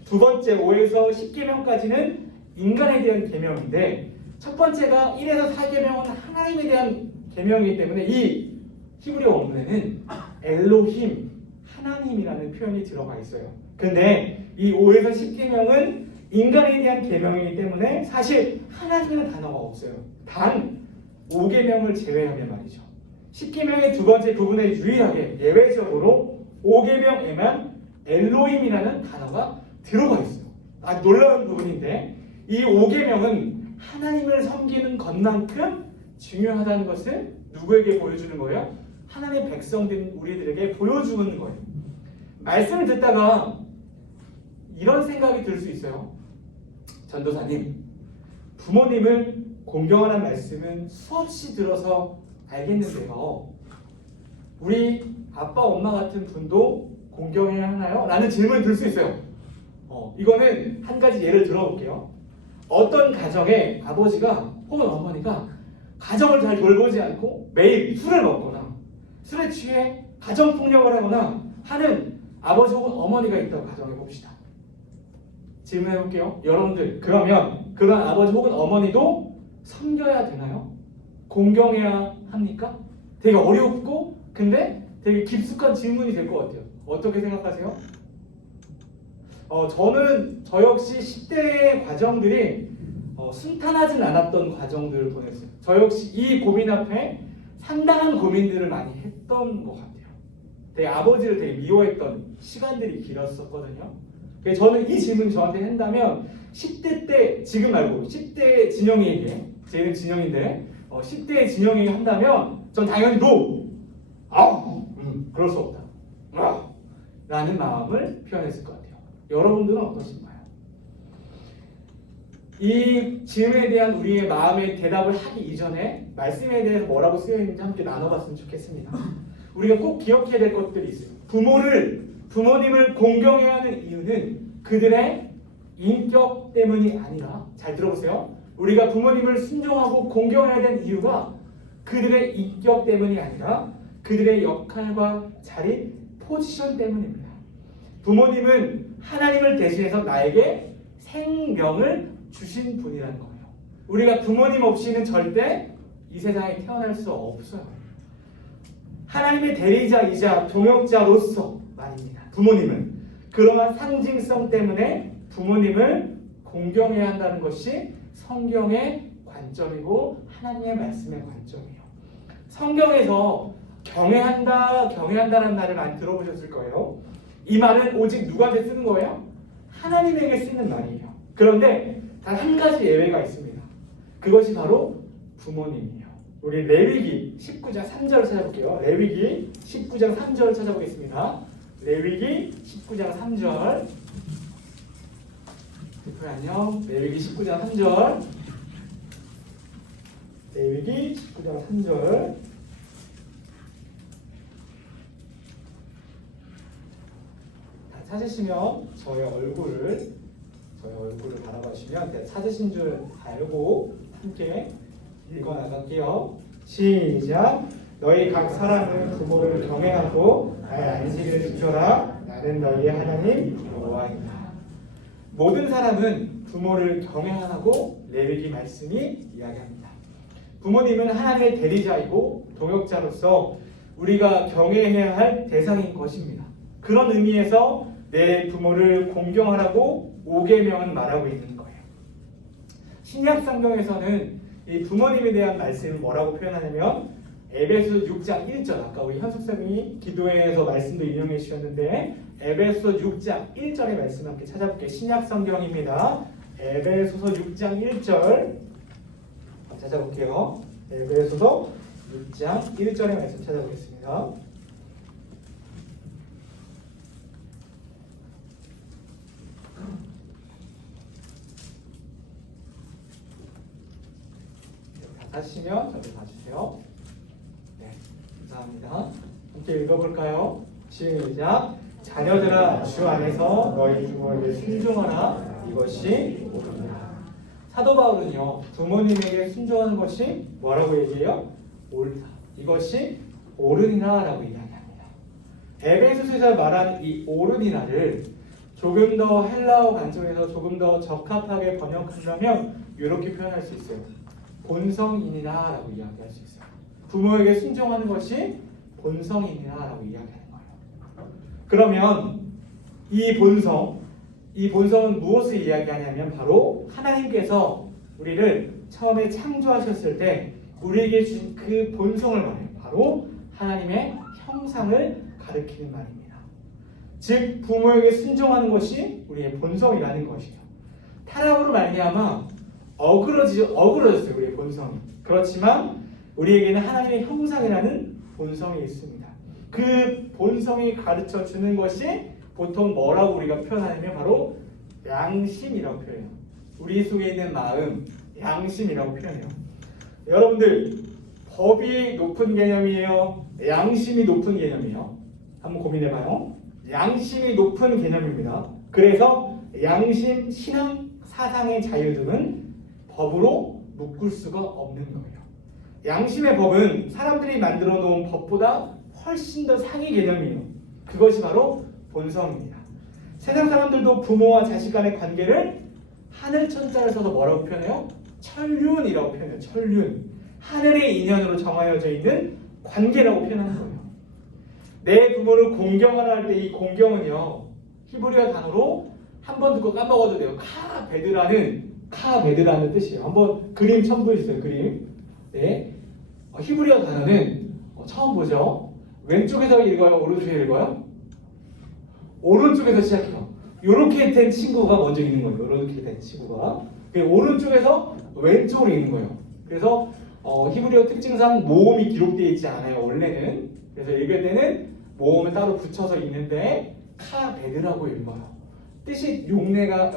두 번째 5에서 10계명까지는 인간에 대한 계명인데 첫 번째가 1에서 4계명은 하나님에 대한 계명이기 때문에 이 히브리어 원문에는 엘로힘, 하나님이라는 표현이 들어가 있어요. 근데 이 5에서 10계명은 인간에 대한 계명이기 때문에 사실 하나님이라는 단어가 없어요. 단 5계명을 제외하면 말이죠. 10계명의 두 번째 부분에 유일하게 예외적으로 5계명에만 엘로힘이라는 단어가 들어가 있어요. 아주 놀라운 부분인데 이 5계명은 하나님을 섬기는 것만큼 중요하다는 것을 누구에게 보여주는 거예요? 하나님의 백성된 우리들에게 보여주는 거예요. 말씀을 듣다가 이런 생각이 들 수 있어요. 전도사님, 부모님을 공경하라는 말씀은 수없이 들어서 알겠는데요. 우리 아빠, 엄마 같은 분도 공경해야 하나요? 라는 질문을 들 수 있어요. 이거는 한 가지 예를 들어볼게요. 어떤 가정에 아버지가 혹은 어머니가 가정을 잘 돌보지 않고 매일 술을 먹거나 술에 취해 가정폭력을 하거나 하는 아버지 혹은 어머니가 있다고 가정해 봅시다. 질문해 볼게요. 여러분들, 그러면 그런 아버지 혹은 어머니도 섬겨야 되나요? 공경해야 합니까? 되게 어렵고 근데 되게 깊숙한 질문이 될 것 같아요. 어떻게 생각하세요? 저는 저 역시 10대의 과정들이 순탄하진 않았던 과정들을 보냈어요. 저 역시 이 고민 앞에 상당한 고민들을 많이 했던 것 같아요. 되게 아버지를 되게 미워했던 시간들이 길었었거든요. 그래서 저는 이 질문을 저한테 한다면 10대 때, 지금 말고 10대 진영이에게, 쟤는 진영인데 10대 진영에게 한다면 전 당연히 NO! 그럴 수 없다. 라는 마음을 표현했을 것 같아요. 여러분들은 어떠신가요? 이 질문에 대한 우리의 마음의 대답을 하기 이전에 말씀에 대해서 뭐라고 쓰여있는지 함께 나눠봤으면 좋겠습니다. 우리가 꼭 기억해야 될 것들이 있어요. 부모님을 공경해야 하는 이유는 그들의 인격 때문이 아니라, 잘 들어보세요. 우리가 부모님을 순종하고 공경해야 되는 이유가 그들의 인격 때문이 아니라 그들의 역할과 자리, 포지션 때문입니다. 부모님은 하나님을 대신해서 나에게 생명을 주신 분이라는 거예요. 우리가 부모님 없이는 절대 이 세상에 태어날 수 없어요. 하나님의 대리자이자 동역자로서 말입니다. 부모님은 그러한 상징성 때문에 부모님을 공경해야 한다는 것이 성경의 관점이고 하나님의 말씀의 관점이에요. 성경에서 경외한다라는 말을 많이 들어보셨을 거예요. 이 말은 오직 누구한테 쓰는 거예요? 하나님에게 쓰는 말이에요. 그런데 단 한 가지 예외가 있습니다. 그것이 바로 부모님이에요. 우리 레위기 19장 3절을 찾아볼게요. 레위기 19장 3절을 찾아보겠습니다. 레위기 19장 3절. 대표 안녕. 레위기 19장 3절. 레위기 19장 3절. 다 찾으시면 저의 얼굴을 바라보시면 찾으신 줄 알고 함께 읽어 나갈게요. 시작. 너희 각 사람은 부모를 경외하고 나의 안식을 지켜라. 나는 너희의 하나님 여호와이다. 모든 사람은 부모를 경외하고 레위기 말씀이 이야기합니다. 부모님은 하나님의 대리자이고 동역자로서 우리가 경외해야 할 대상인 것입니다. 그런 의미에서 내 부모를 공경하라고 5계명은 말하고 있는 거예요. 신약 성경에서는 이 부모님에 대한 말씀을 뭐라고 표현하냐면 에베소 6장 1절, 아까 우리 현숙쌤이 기도회에서 말씀도 인용해 주셨는데 에베소 6장 1절의 말씀 함께 찾아볼게요. 신약 성경입니다. 에베소서 6장 1절 찾아볼게요. 에베소서 6장 1절의 말씀 찾아보겠습니다. 하시면 저를 봐주세요. 네, 감사합니다. 함께 읽어볼까요? 시작. 자녀들아, 주 안에서 너희 부모에게 순종하라. 이것이 옳으니라. 사도 바울은요, 부모님에게 순종하는 것이 뭐라고 얘기해요? 옳다. 이것이 옳으니라라고 이야기합니다. 에베소서에서 말한 이 옳으니라를 조금 더 헬라어 관점에서 조금 더 적합하게 번역한다면 이렇게 표현할 수 있어요. 본성이니라 라고 이야기할 수 있어요. 부모에게 순종하는 것이 본성이니라 라고 이야기하는 거예요. 그러면 이 본성은 무엇을 이야기하냐면 바로 하나님께서 우리를 처음에 창조하셨을 때 우리에게 주신 그 본성을 말해요. 바로 하나님의 형상을 가리키는 말입니다. 즉 부모에게 순종하는 것이 우리의 본성이라는 것이에요. 타락으로 말미암아 어그러졌어요. 우리의 본성이. 그렇지만 우리에게는 하나님의 형상이라는 본성이 있습니다. 그 본성이 가르쳐 주는 것이 보통 뭐라고 우리가 표현하냐면 바로 양심이라고 표현해요. 우리 속에 있는 마음, 양심이라고 표현해요. 여러분들, 법이 높은 개념이에요? 양심이 높은 개념이에요? 한번 고민해봐요. 양심이 높은 개념입니다. 그래서 양심, 신앙, 사상의 자유 등은 법으로 묶을 수가 없는 거예요. 양심의 법은 사람들이 만들어 놓은 법보다 훨씬 더 상위 개념이에요. 그것이 바로 본성입니다. 세상 사람들도 부모와 자식 간의 관계를 하늘 천자를 써서 뭐라고 표현해요? 천륜이라고 표현해요. 천륜. 하늘의 인연으로 정하여져 있는 관계라고 표현하는 거예요. 내 부모를 공경하라 할 때 이 공경은요, 히브리어 단어로 한 번 듣고 까먹어도 돼요. 카베드라는 뜻이에요. 한번 그림 처음 보여주세요. 그림. 네. 히브리어 단어는 처음 보죠. 왼쪽에서 읽어요? 오른쪽에서 읽어요? 오른쪽에서 시작해요. 이렇게 된 친구가 먼저 읽는 거예요. 이렇게 된 친구가. 오른쪽에서 왼쪽으로 읽는 거예요. 그래서 히브리어 특징상 모음이 기록되어 있지 않아요. 원래는. 그래서 읽을 때는 모음을 따로 붙여서 읽는데 카베드라고 읽어요. 뜻이 용례가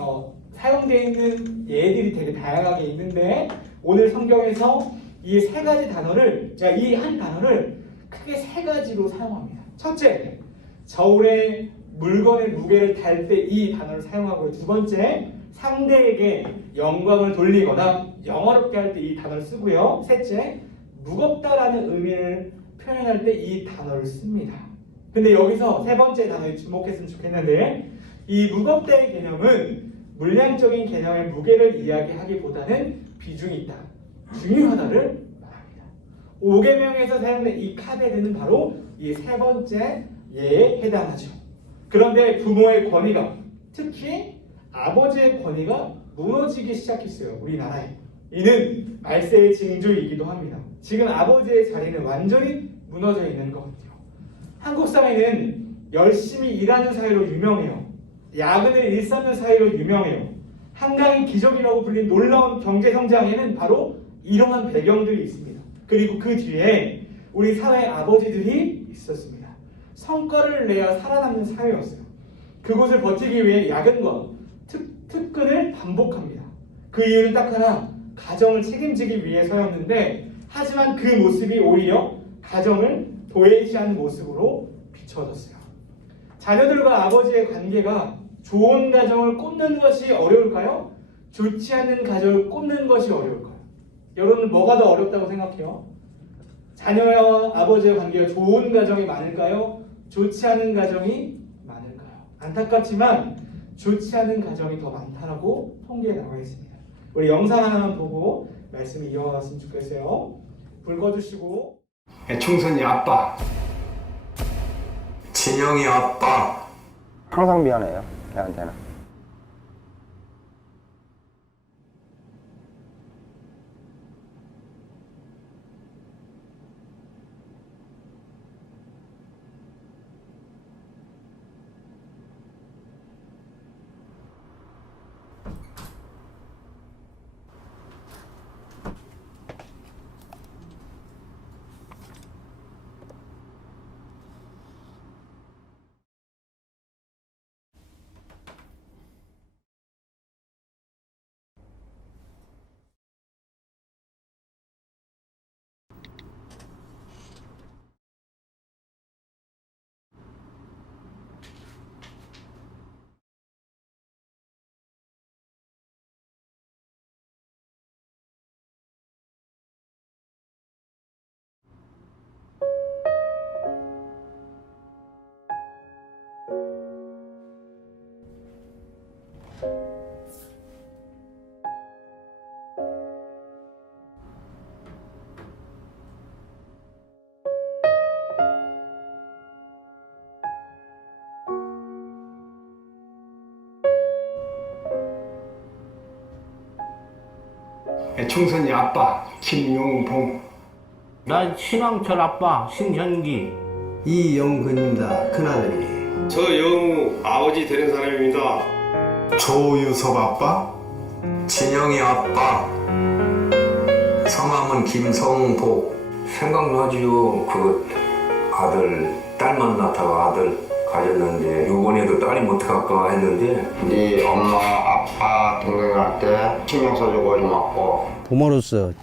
사용되어 있는 예들이 되게 다양하게 있는데 오늘 성경에서 이 세 가지 단어를, 이 한 단어를 크게 세 가지로 사용합니다. 첫째, 저울에 물건의 무게를 달 때 이 단어를 사용하고요. 두 번째, 상대에게 영광을 돌리거나 영화롭게 할 때 이 단어를 쓰고요. 셋째, 무겁다라는 의미를 표현할 때 이 단어를 씁니다. 근데 여기서 세 번째 단어에 주목했으면 좋겠는데, 이 무겁다의 개념은 물량적인 개념의 무게를 이야기하기보다는 비중이 있다, 중요하다를 말합니다. 5계명에서 사용된 이 카베드는 바로 이 세 번째 예에 해당하죠. 그런데 부모의 권위가, 특히 아버지의 권위가 무너지기 시작했어요. 우리나라에. 이는 말세의 징조이기도 합니다. 지금 아버지의 자리는 완전히 무너져 있는 것 같아요. 한국 사회는 열심히 일하는 사회로 유명해요. 야근을 일삼는 사회로 유명해요. 한강이 기적이라고 불린 놀라운 경제성장에는 바로 이러한 배경들이 있습니다. 그리고 그 뒤에 우리 사회 아버지들이 있었습니다. 성과를 내야 살아남는 사회였어요. 그곳을 버티기 위해 야근과 특근을 반복합니다. 그 이유는 딱 하나, 가정을 책임지기 위해서였는데, 하지만 그 모습이 오히려 가정을 도외시하는 모습으로 비춰졌어요. 자녀들과 아버지의 관계가 좋은 가정을 꼽는 것이 어려울까요? 좋지 않은 가정을 꼽는 것이 어려울까요? 여러분은 뭐가 더 어렵다고 생각해요? 자녀와 아버지의 관계가 좋은 가정이 많을까요? 좋지 않은 가정이 많을까요? 안타깝지만 좋지 않은 가정이 더 많다라고 통계에 나와 있습니다. 우리 영상 하나만 보고 말씀을 이어갔으면 좋겠어요. 불 꺼주시고. 충선이 아빠, 진영이 아빠. 항상 미안해요, 걔한테는. 충선이 아빠, 김용봉. 난 신왕철 아빠 신현기. 이영근입니다. 큰아들이. 저 영우 아버지 되는 사람입니다. 조유섭 아빠, 진영이 아빠. 성함은 김성복. 생각나지요. 그 아들, 딸만 낳다가 아들 가졌는데 요번에도 딸이 못할까 했는데 네 엄마, 아빠, 동생한테 신경 써주고 좀 왔고. 부모로서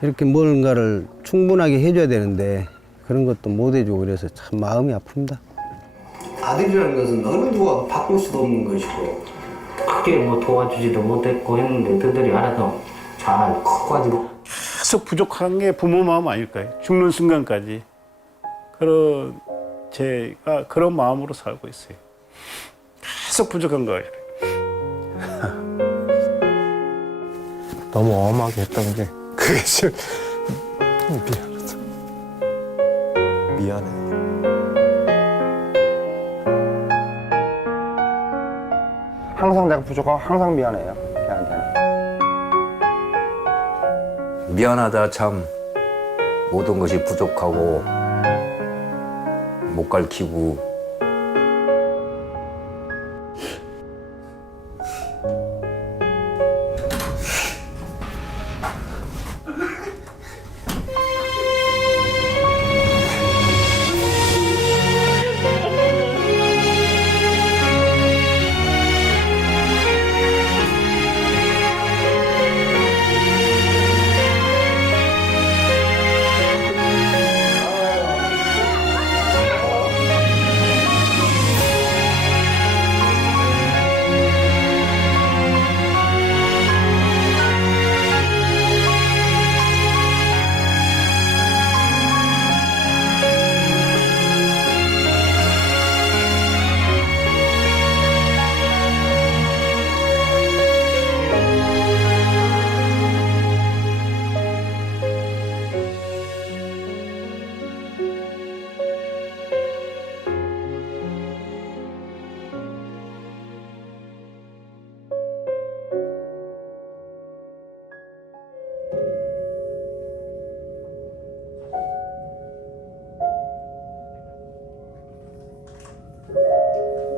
이렇게 뭔가를 충분하게 해줘야 되는데 그런 것도 못 해주고 그래서 참 마음이 아픕니다. 아들이라는 것은 어느 누가 바꿀 수도 없는 것이고 크게 뭐 도와주지도 못했고 했는데 너희들이 알아서 잘 커가지고 계속 부족한 게 부모 마음 아닐까요? 죽는 순간까지. 그런 제가 그런 마음으로 살고 있어요. 계속 부족한 거예요. 너무 엄하게 했던 게 그게 좀 미안해요. 항상 내가 부족하고 항상 미안해요. 걔한테는. 미안하다 참. 모든 것이 부족하고 못 가르치고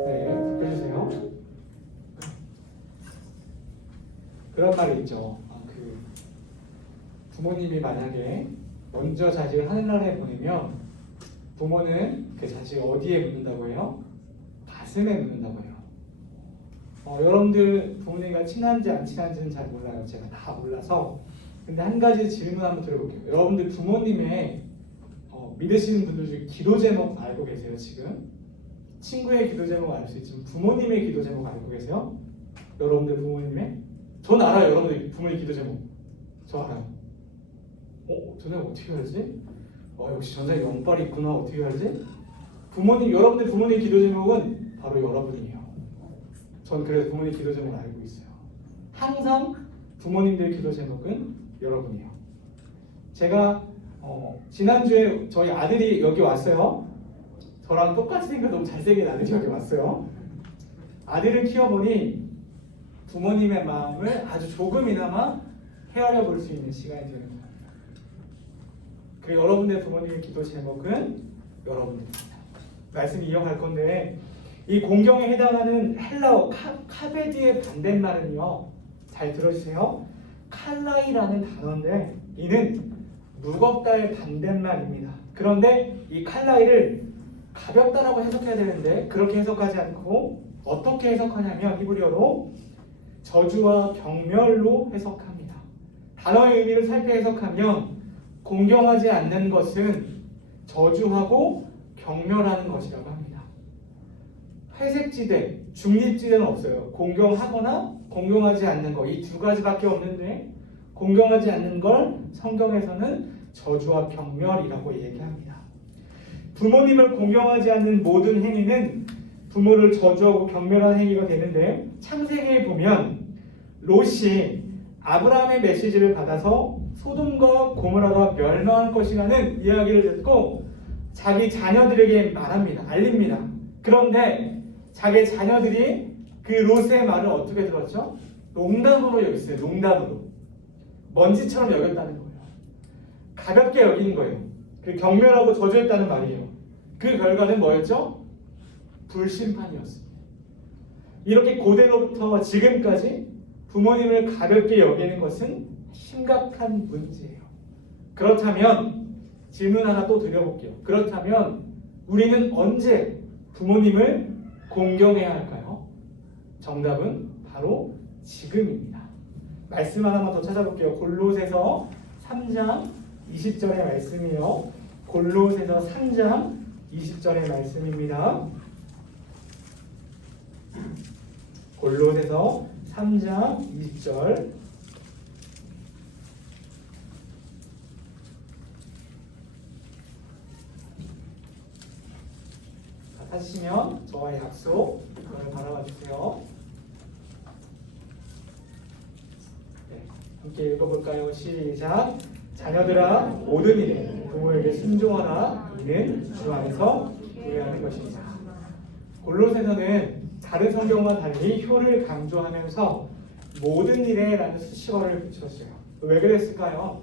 네, 해주세요. 그런 말이 있죠. 부모님이 만약에 먼저 자식을 하늘나라에 보내면 부모는 그 자식을 어디에 묻는다고 해요? 가슴에 묻는다고 해요. 여러분들 부모님과 친한지 안 친한지는 잘 몰라요. 제가 다 몰라서. 근데 한 가지 질문 한번 드려볼게요. 여러분들 부모님의 믿으시는 분들 중에 기도 제목 알고 계세요 지금? 친구의 기도 제목 알 수 있지만 부모님의 기도 제목 알고 계세요? 여러분들 부모님의? 전 알아요. 여러분들 부모님 기도 제목 저 알아요. 전에 어떻게 알지? 역시 전사에 영빨이 있구나. 어떻게 알지? 여러분들 부모님 기도 제목은 바로 여러분이에요. 전 그래서 부모님 기도 제목을 알고 있어요. 항상 부모님들 기도 제목은 여러분이에요. 제가 지난주에 저희 아들이 여기 왔어요. 저랑 똑같이 생겨 너무 잘생긴 아들이 여기 왔어요. 아들을 키워보니 부모님의 마음을 아주 조금이나마 헤아려 볼 수 있는 시간이 되는 겁니다. 그리고 여러분의 부모님의 기도 제목은 여러분입니다. 말씀 이어갈 건데 이 공경에 해당하는 헬라어 카베디의 반대말은요. 잘 들어주세요. 칼라이라는 단어인데 이는 무겁다의 반대말입니다. 그런데 이 칼라이를 가볍다라고 해석해야 되는데 그렇게 해석하지 않고 어떻게 해석하냐면 히브리어로 저주와 경멸로 해석합니다. 단어의 의미를 살펴 해석하면 공경하지 않는 것은 저주하고 경멸하는 것이라고 합니다. 회색지대, 중립지대는 없어요. 공경하거나 공경하지 않는 거 이 두 가지밖에 없는데 공경하지 않는 걸 성경에서는 저주와 경멸이라고 얘기합니다. 부모님을 공경하지 않는 모든 행위는 부모를 저주하고 경멸하는 행위가 되는데 창세기에 보면 롯이 아브라함의 메시지를 받아서 소돔과 고모라가 멸망할 것이라는 이야기를 듣고 자기 자녀들에게 말합니다. 알립니다. 그런데 자기 자녀들이 그 롯의 말을 어떻게 들었죠? 농담으로 여겼어요. 농담으로. 먼지처럼 여겼다는 거예요. 가볍게 여기는 거예요. 그 경멸하고 저주했다는 말이에요. 그 결과는 뭐였죠? 불심판이었습니다. 이렇게 고대로부터 지금까지 부모님을 가볍게 여기는 것은 심각한 문제예요. 그렇다면 질문 하나 또 드려볼게요. 그렇다면 우리는 언제 부모님을 공경해야 할까요? 정답은 바로 지금입니다. 말씀 하나만 더 찾아볼게요. 골로새서 3장 20절의 말씀이요. 골로새서 3장 20절의 말씀입니다. 골로새서 3장 20절. 하시면 저와의 약속 그걸 바라봐 주세요. 네, 함께 읽어볼까요? 시작. 자녀들아 모든 일에 부모에게 순종하라. 이는 주 안에서 구애하는 것입니다. 골로새서는 다른 성경과 달리 효를 강조하면서 모든 일에 라는 수식어를 붙였어요. 왜 그랬을까요?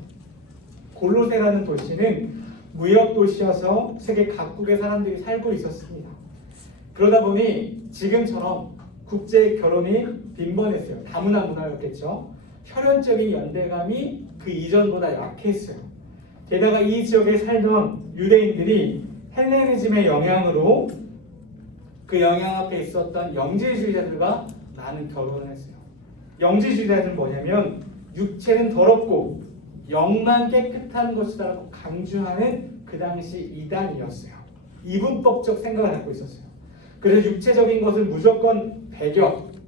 골로새라는 도시는 무역 도시여서 세계 각국의 사람들이 살고 있었습니다. 그러다 보니 지금처럼 국제 결혼이 빈번했어요. 다문화 문화였겠죠. 혈연적인 연대감이 그 이전보다 약했어요. 게다가 이 지역에 살던 유대인들이 헬레니즘의 영향으로 그 영향 앞에 있었던 영지주의자들과 많은 결혼을 했어요. 영지주의자들은 뭐냐면 육체는 더럽고 영만 깨끗한 것이다라고 강조하는 그 당시 이단이었어요. 이분법적 생각을 갖고 있었어요. 그래서 육체적인 것을 무조건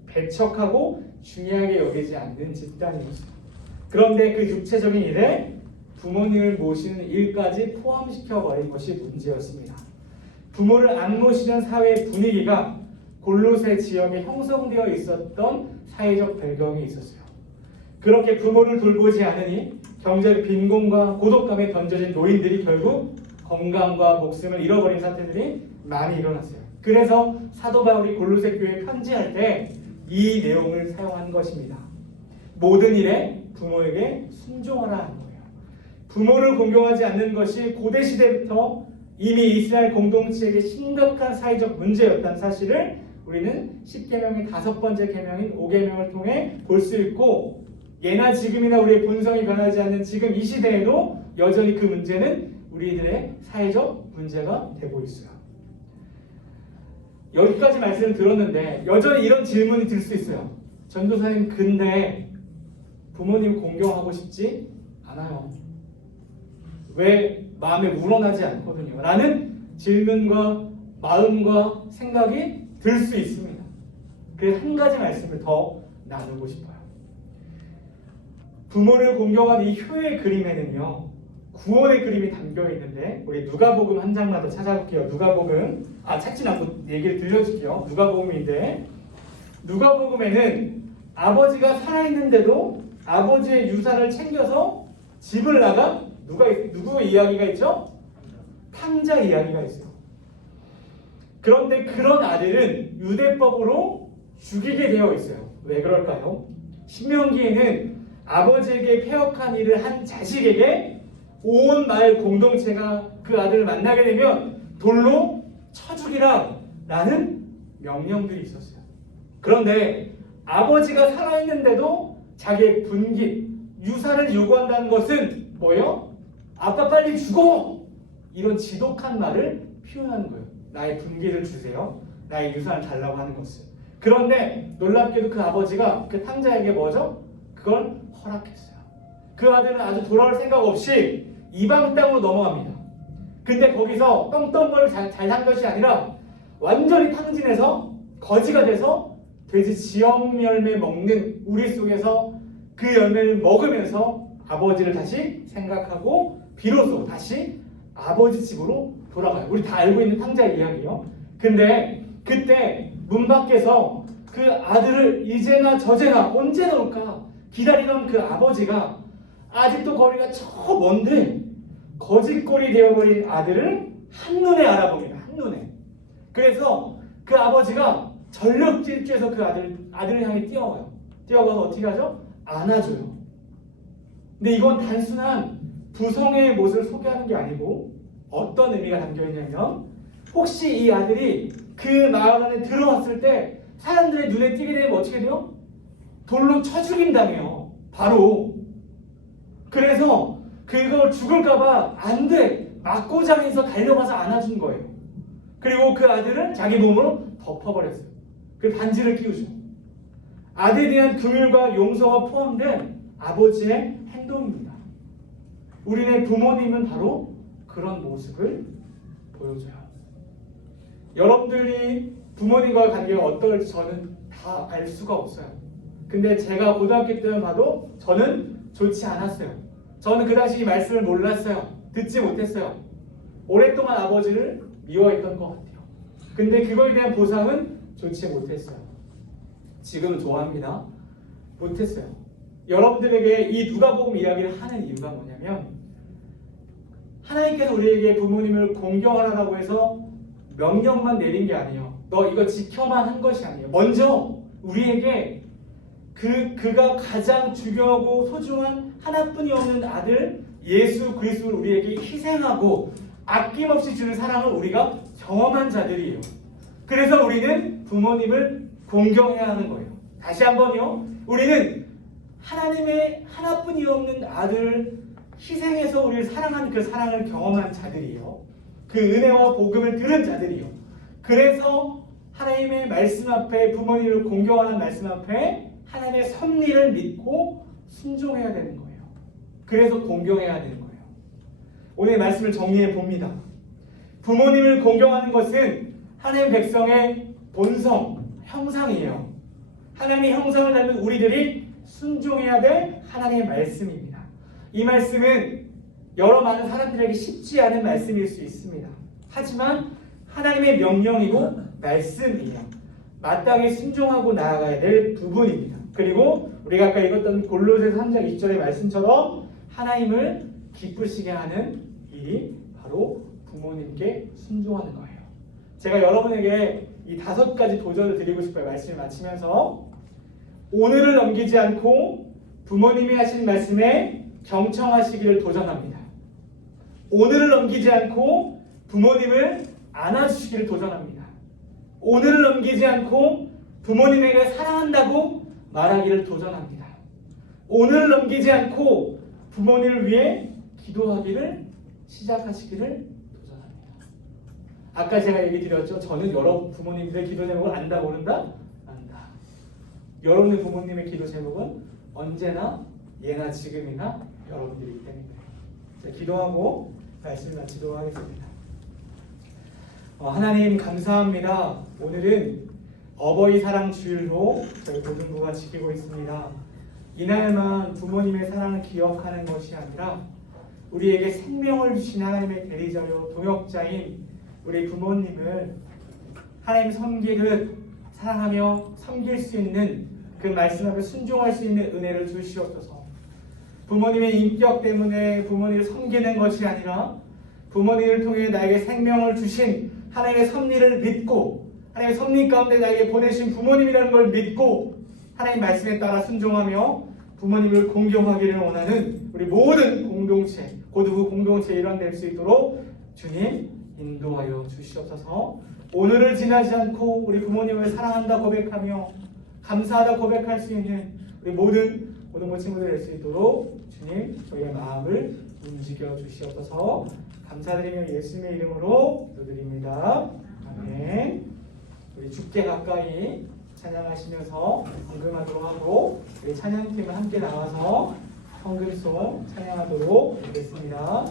배척하고 중요하게 여기지 않는 집단이었어요. 그런데 그 육체적인 일에 부모님을 모시는 일까지 포함시켜버린 것이 문제였습니다. 부모를 안 모시는 사회 분위기가 골로새 지역에 형성되어 있었던 사회적 배경이 있었어요. 그렇게 부모를 돌보지 않으니 경제적 빈곤과 고독감에 던져진 노인들이 결국 건강과 목숨을 잃어버린 사태들이 많이 일어났어요. 그래서 사도 바울이 골로새 교회에 편지할 때 이 내용을 사용한 것입니다. 모든 일에 부모에게 순종하라 하는 거예요. 부모를 공경하지 않는 것이 고대 시대부터 이미 이스라엘 공동체에게 심각한 사회적 문제였다는 사실을 우리는 10계명의 5번째 계명인 5계명을 통해 볼 수 있고, 예나 지금이나 우리의 본성이 변하지 않는 지금 이 시대에도 여전히 그 문제는 우리들의 사회적 문제가 되고 있어요. 여기까지 말씀을 들었는데 여전히 이런 질문이 들 수 있어요. 전도사님, 근데 부모님 공경하고 싶지 않아요. 왜 마음에 우러나지 않거든요. 라는 질문과 마음과 생각이 들 수 있습니다. 그래서 한 가지 말씀을 더 나누고 싶어요. 부모를 공경한 이 효의 그림에는요, 구원의 그림이 담겨 있는데, 우리 누가복음 한 장만 더 찾아볼게요. 누가복음, 찾진 않고 얘기를 들려줄게요. 누가복음인데, 누가복음에는 아버지가 살아있는데도 아버지의 유산을 챙겨서 집을 나간 누구의 이야기가 있죠? 탕자 이야기가 있어요. 그런데 그런 아들은 유대법으로 죽이게 되어 있어요. 왜 그럴까요? 신명기에는 아버지에게 폐역한 일을 한 자식에게 온 마을 공동체가 그 아들을 만나게 되면 돌로 쳐 죽이라 라는 명령들이 있었어요. 그런데 아버지가 살아있는데도 자기의 분깃, 유산을 요구한다는 것은 뭐예요? 아빠 빨리 죽어! 이런 지독한 말을 표현하는 거예요. 나의 분깃을 주세요. 나의 유산을 달라고 하는 것을. 그런데 놀랍게도 그 아버지가 그 탕자에게 뭐죠? 그걸 허락했어요. 그 아들은 아주 돌아올 생각 없이 이방 땅으로 넘어갑니다. 근데 거기서 떵떵거를 잘 산 것이 아니라 완전히 탕진해서 거지가 돼서 돼지 지엄 열매 먹는 우리 속에서 그 열매를 먹으면서 아버지를 다시 생각하고 비로소 다시 아버지 집으로 돌아가요. 우리 다 알고 있는 탕자의 이야기요. 근데 그때 문 밖에서 그 아들을 이제나 저제나 언제나 올까 기다리던 그 아버지가 아직도 거리가 저 먼데 거짓골이 되어버린 아들을 한눈에 알아봅니다. 한눈에. 그래서 그 아버지가 전력 질주해서 그 아들을 향해 뛰어가요. 뛰어가서 어떻게 하죠? 안아줘요. 근데 이건 단순한 부성애의 모습을 소개하는 게 아니고 어떤 의미가 담겨 있냐면, 혹시 이 아들이 그 마을 안에 들어왔을 때 사람들의 눈에 띄게 되면 어떻게 돼요? 돌로 쳐 죽인다며요. 바로. 그래서 그걸 죽을까봐 안 돼. 막고장에서 달려가서 안아준 거예요. 그리고 그 아들은 자기 몸으로 덮어버렸어요. 그 반지를 끼우죠. 아들에 대한 긍휼과 용서가 포함된 아버지의 행동입니다. 우리네 부모님은 바로 그런 모습을 보여줘요. 여러분들이 부모님과의 관계가 어떨지 저는 다 알 수가 없어요. 근데 제가 고등학교 때만 봐도 저는 좋지 않았어요. 저는 그 당시 이 말씀을 몰랐어요. 듣지 못했어요. 오랫동안 아버지를 미워했던 것 같아요. 근데 그거에 대한 보상은 좋지 못했어요. 지금은 좋아합니다. 못했어요. 여러분들에게 이 누가복음 이야기를 하는 이유가 뭐냐면 하나님께서 우리에게 부모님을 공경하라고 해서 명령만 내린 게 아니에요. 너 이거 지켜만 한 것이 아니에요. 먼저 우리에게 그가 가장 중요하고 소중한 하나뿐이 없는 아들 예수 그리스도를 우리에게 희생하고 아낌없이 주는 사랑을 우리가 경험한 자들이에요. 그래서 우리는 부모님을 공경해야 하는 거예요. 다시 한번요. 우리는 하나님의 하나뿐이 없는 아들을 희생해서 우리를 사랑한 그 사랑을 경험한 자들이에요. 그 은혜와 복음을 들은 자들이에요. 그래서 하나님의 말씀 앞에 부모님을 공경하는 말씀 앞에 하나님의 섭리를 믿고 순종해야 되는 거예요. 그래서 공경해야 되는 거예요. 오늘 말씀을 정리해 봅니다. 부모님을 공경하는 것은 하나님 백성의 본성, 형상이에요. 하나님의 형상을 닮은 우리들이 순종해야 될 하나님의 말씀입니다. 이 말씀은 여러 많은 사람들에게 쉽지 않은 말씀일 수 있습니다. 하지만 하나님의 명령이고 말씀이에요. 마땅히 순종하고 나아가야 될 부분입니다. 그리고 우리가 아까 읽었던 골로새서 3장 20절의 말씀처럼 하나님을 기쁘시게 하는 일이 바로 부모님께 순종하는 거예요. 제가 여러분에게 이 5가지 도전을 드리고 싶어요. 말씀을 마치면서 오늘을 넘기지 않고 부모님이 하신 말씀에 경청하시기를 도전합니다. 오늘을 넘기지 않고 부모님을 안아주시기를 도전합니다. 오늘을 넘기지 않고 부모님에게 사랑한다고 말하기를 도전합니다. 오늘을 넘기지 않고 부모님을 위해 기도하기를 시작하시기를 도전합니다. 아까 제가 얘기 드렸죠. 저는 여러 부모님들의 기도 제목을 안다 모른다? 안다. 여러분의 부모님의 기도 제목은 언제나 예나 지금이나 여러분들이기 때문에 자, 기도하고 말씀을 마치도록 하겠습니다. 하나님 감사합니다. 오늘은 어버이 사랑 주일로 저희 고등부가 지키고 있습니다. 이날만 부모님의 사랑을 기억하는 것이 아니라 우리에게 생명을 주신 하나님의 대리자요 동역자인 우리 부모님을 하나님 섬기듯 사랑하며 섬길 수 있는 그 말씀 앞에 순종할 수 있는 은혜를 주시옵소서. 부모님의 인격 때문에 부모님을 섬기는 것이 아니라 부모님을 통해 나에게 생명을 주신 하나님의 섭리를 믿고 하나님의 섭리 가운데 나에게 보내신 부모님이라는 걸 믿고 하나님 말씀에 따라 순종하며 부모님을 공경하기를 원하는 우리 모든 공동체, 고등부 공동체 일원 될 수 있도록 주님 인도하여 주시옵소서. 오늘을 지나지 않고 우리 부모님을 사랑한다 고백하며 감사하다 고백할 수 있는 우리 모든 고등부 친구들 될 수 있도록 주님 저희의 마음을 움직여 주시옵소서. 감사드리며 예수님의 이름으로 기도드립니다. 아멘. 우리 주께 가까이 찬양하시면서 헌금하도록 하고 우리 찬양팀을 함께 나와서 헌금송 찬양하도록 하겠습니다.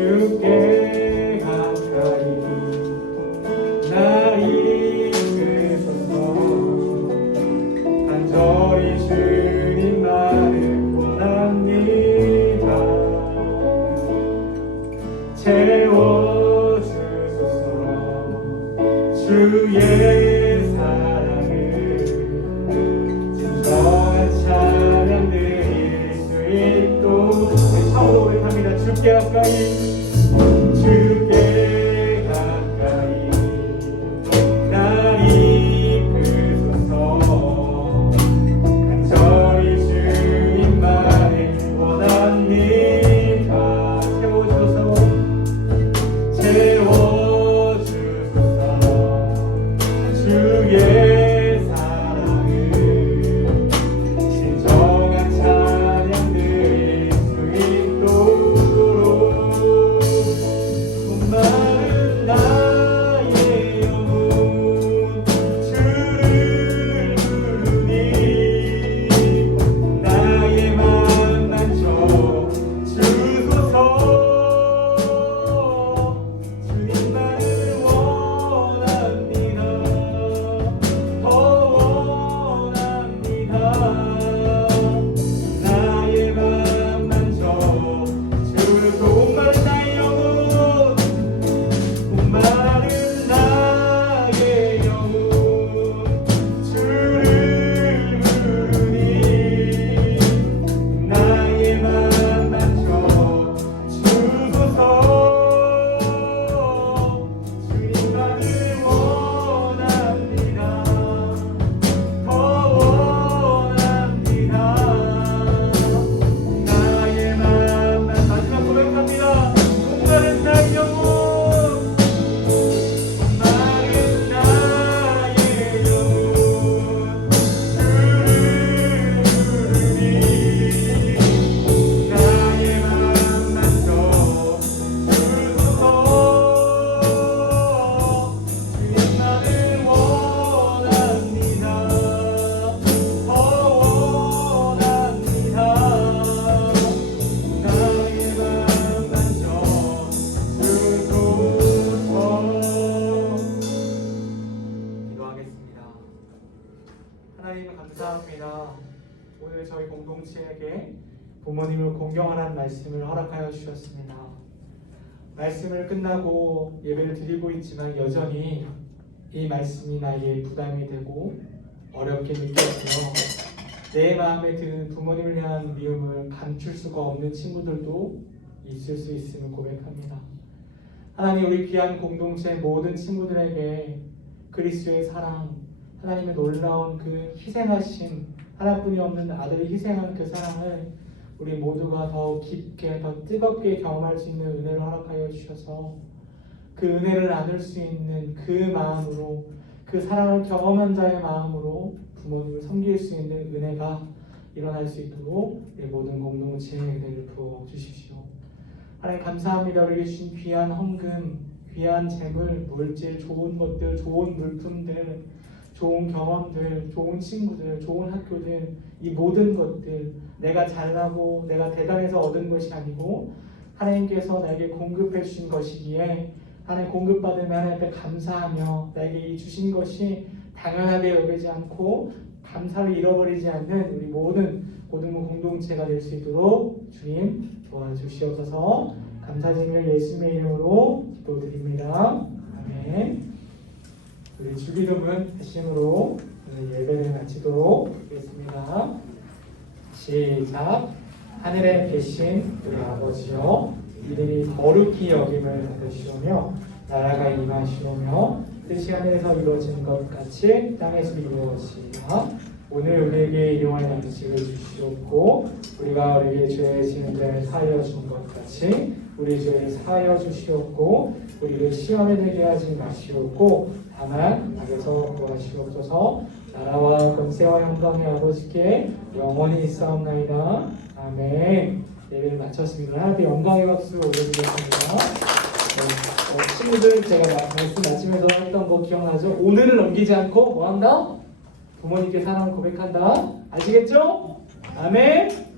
주께 가까이 나 이끄소서. 간절히 주님만을 원합니다. 채워주소서. 주의 사랑을 진정한 찬양 드릴 수 있도록 처음으로 고백합니다. 주께 가까이 주께 가까이 나 이끄소서. 간절히 주님만을 원합니다. 채워주소서. 채워주소서. 주의 사랑을 진정한 찬양 드릴 수 공동체에게 부모님을 공경하라는 말씀을 허락하여 주셨습니다. 말씀을 끝나고 예배를 드리고 있지만 여전히 이 말씀이 나에게 부담이 되고 어렵게 느껴지며 내 마음에 드는 부모님을 향한 미움을 감출 수가 없는 친구들도 있을 수 있음을 고백합니다. 하나님, 우리 귀한 공동체 모든 친구들에게 그리스도의 사랑, 하나님의 놀라운 그 희생하신 하나뿐이 없는 아들이 희생한 그 사랑을 우리 모두가 더 깊게, 더 뜨겁게 경험할 수 있는 은혜를 허락하여 주셔서 그 은혜를 나눌 수 있는 그 마음으로, 그 사랑을 경험한 자의 마음으로 부모님을 섬길 수 있는 은혜가 일어날 수 있도록 우리 모든 공동체에 은혜를 부어 주십시오. 하나님 감사합니다. 우리에게 주신 귀한 헌금, 귀한 재물, 물질, 좋은 것들, 좋은 물품들, 좋은 경험들, 좋은 친구들, 좋은 학교들, 이 모든 것들 내가 잘나고 내가 대단해서 얻은 것이 아니고 하나님께서 나에게 공급해 주신 것이기에 하나님 공급받으면 하나님 앞에 감사하며 나에게 이 주신 것이 당연하게 여기지 않고 감사를 잃어버리지 않는 우리 모든 고등부 공동체가 될 수 있도록 주님 도와주시옵소서. 감사드리며 예수님의 이름으로 기도드립니다. 아멘. 우리 주기도문 핵심으로 예배를 마치도록 하겠습니다. 시작. 하늘에 계신 우리 아버지여, 이름이 거룩히 여김을 받으시오며 나라가 임하시오며 뜻이 하늘에서 이루어진 것 같이 땅에서 이루어지라. 오늘 우리에게 일용할 양식을 주시옵고 우리가 우리에게 죄 지은 자를 사하여 준 것 같이 우리 죄를 사하여 주시옵고 우리를 시험에 들게 하지 마시옵고 다만 악에서 구하시옵소서. 나라와 권세와 영광의 아버지께 영원히 있사옵나이다. 아멘. 예배를 마쳤습니다. 하나님께 영광의 박수 올려드리겠습니다. 친구들, 제가 말씀 마치면서 했던 거 기억나죠? 오늘을 넘기지 않고 뭐 한다? 부모님께 사랑을 고백한다. 아시겠죠? 아멘.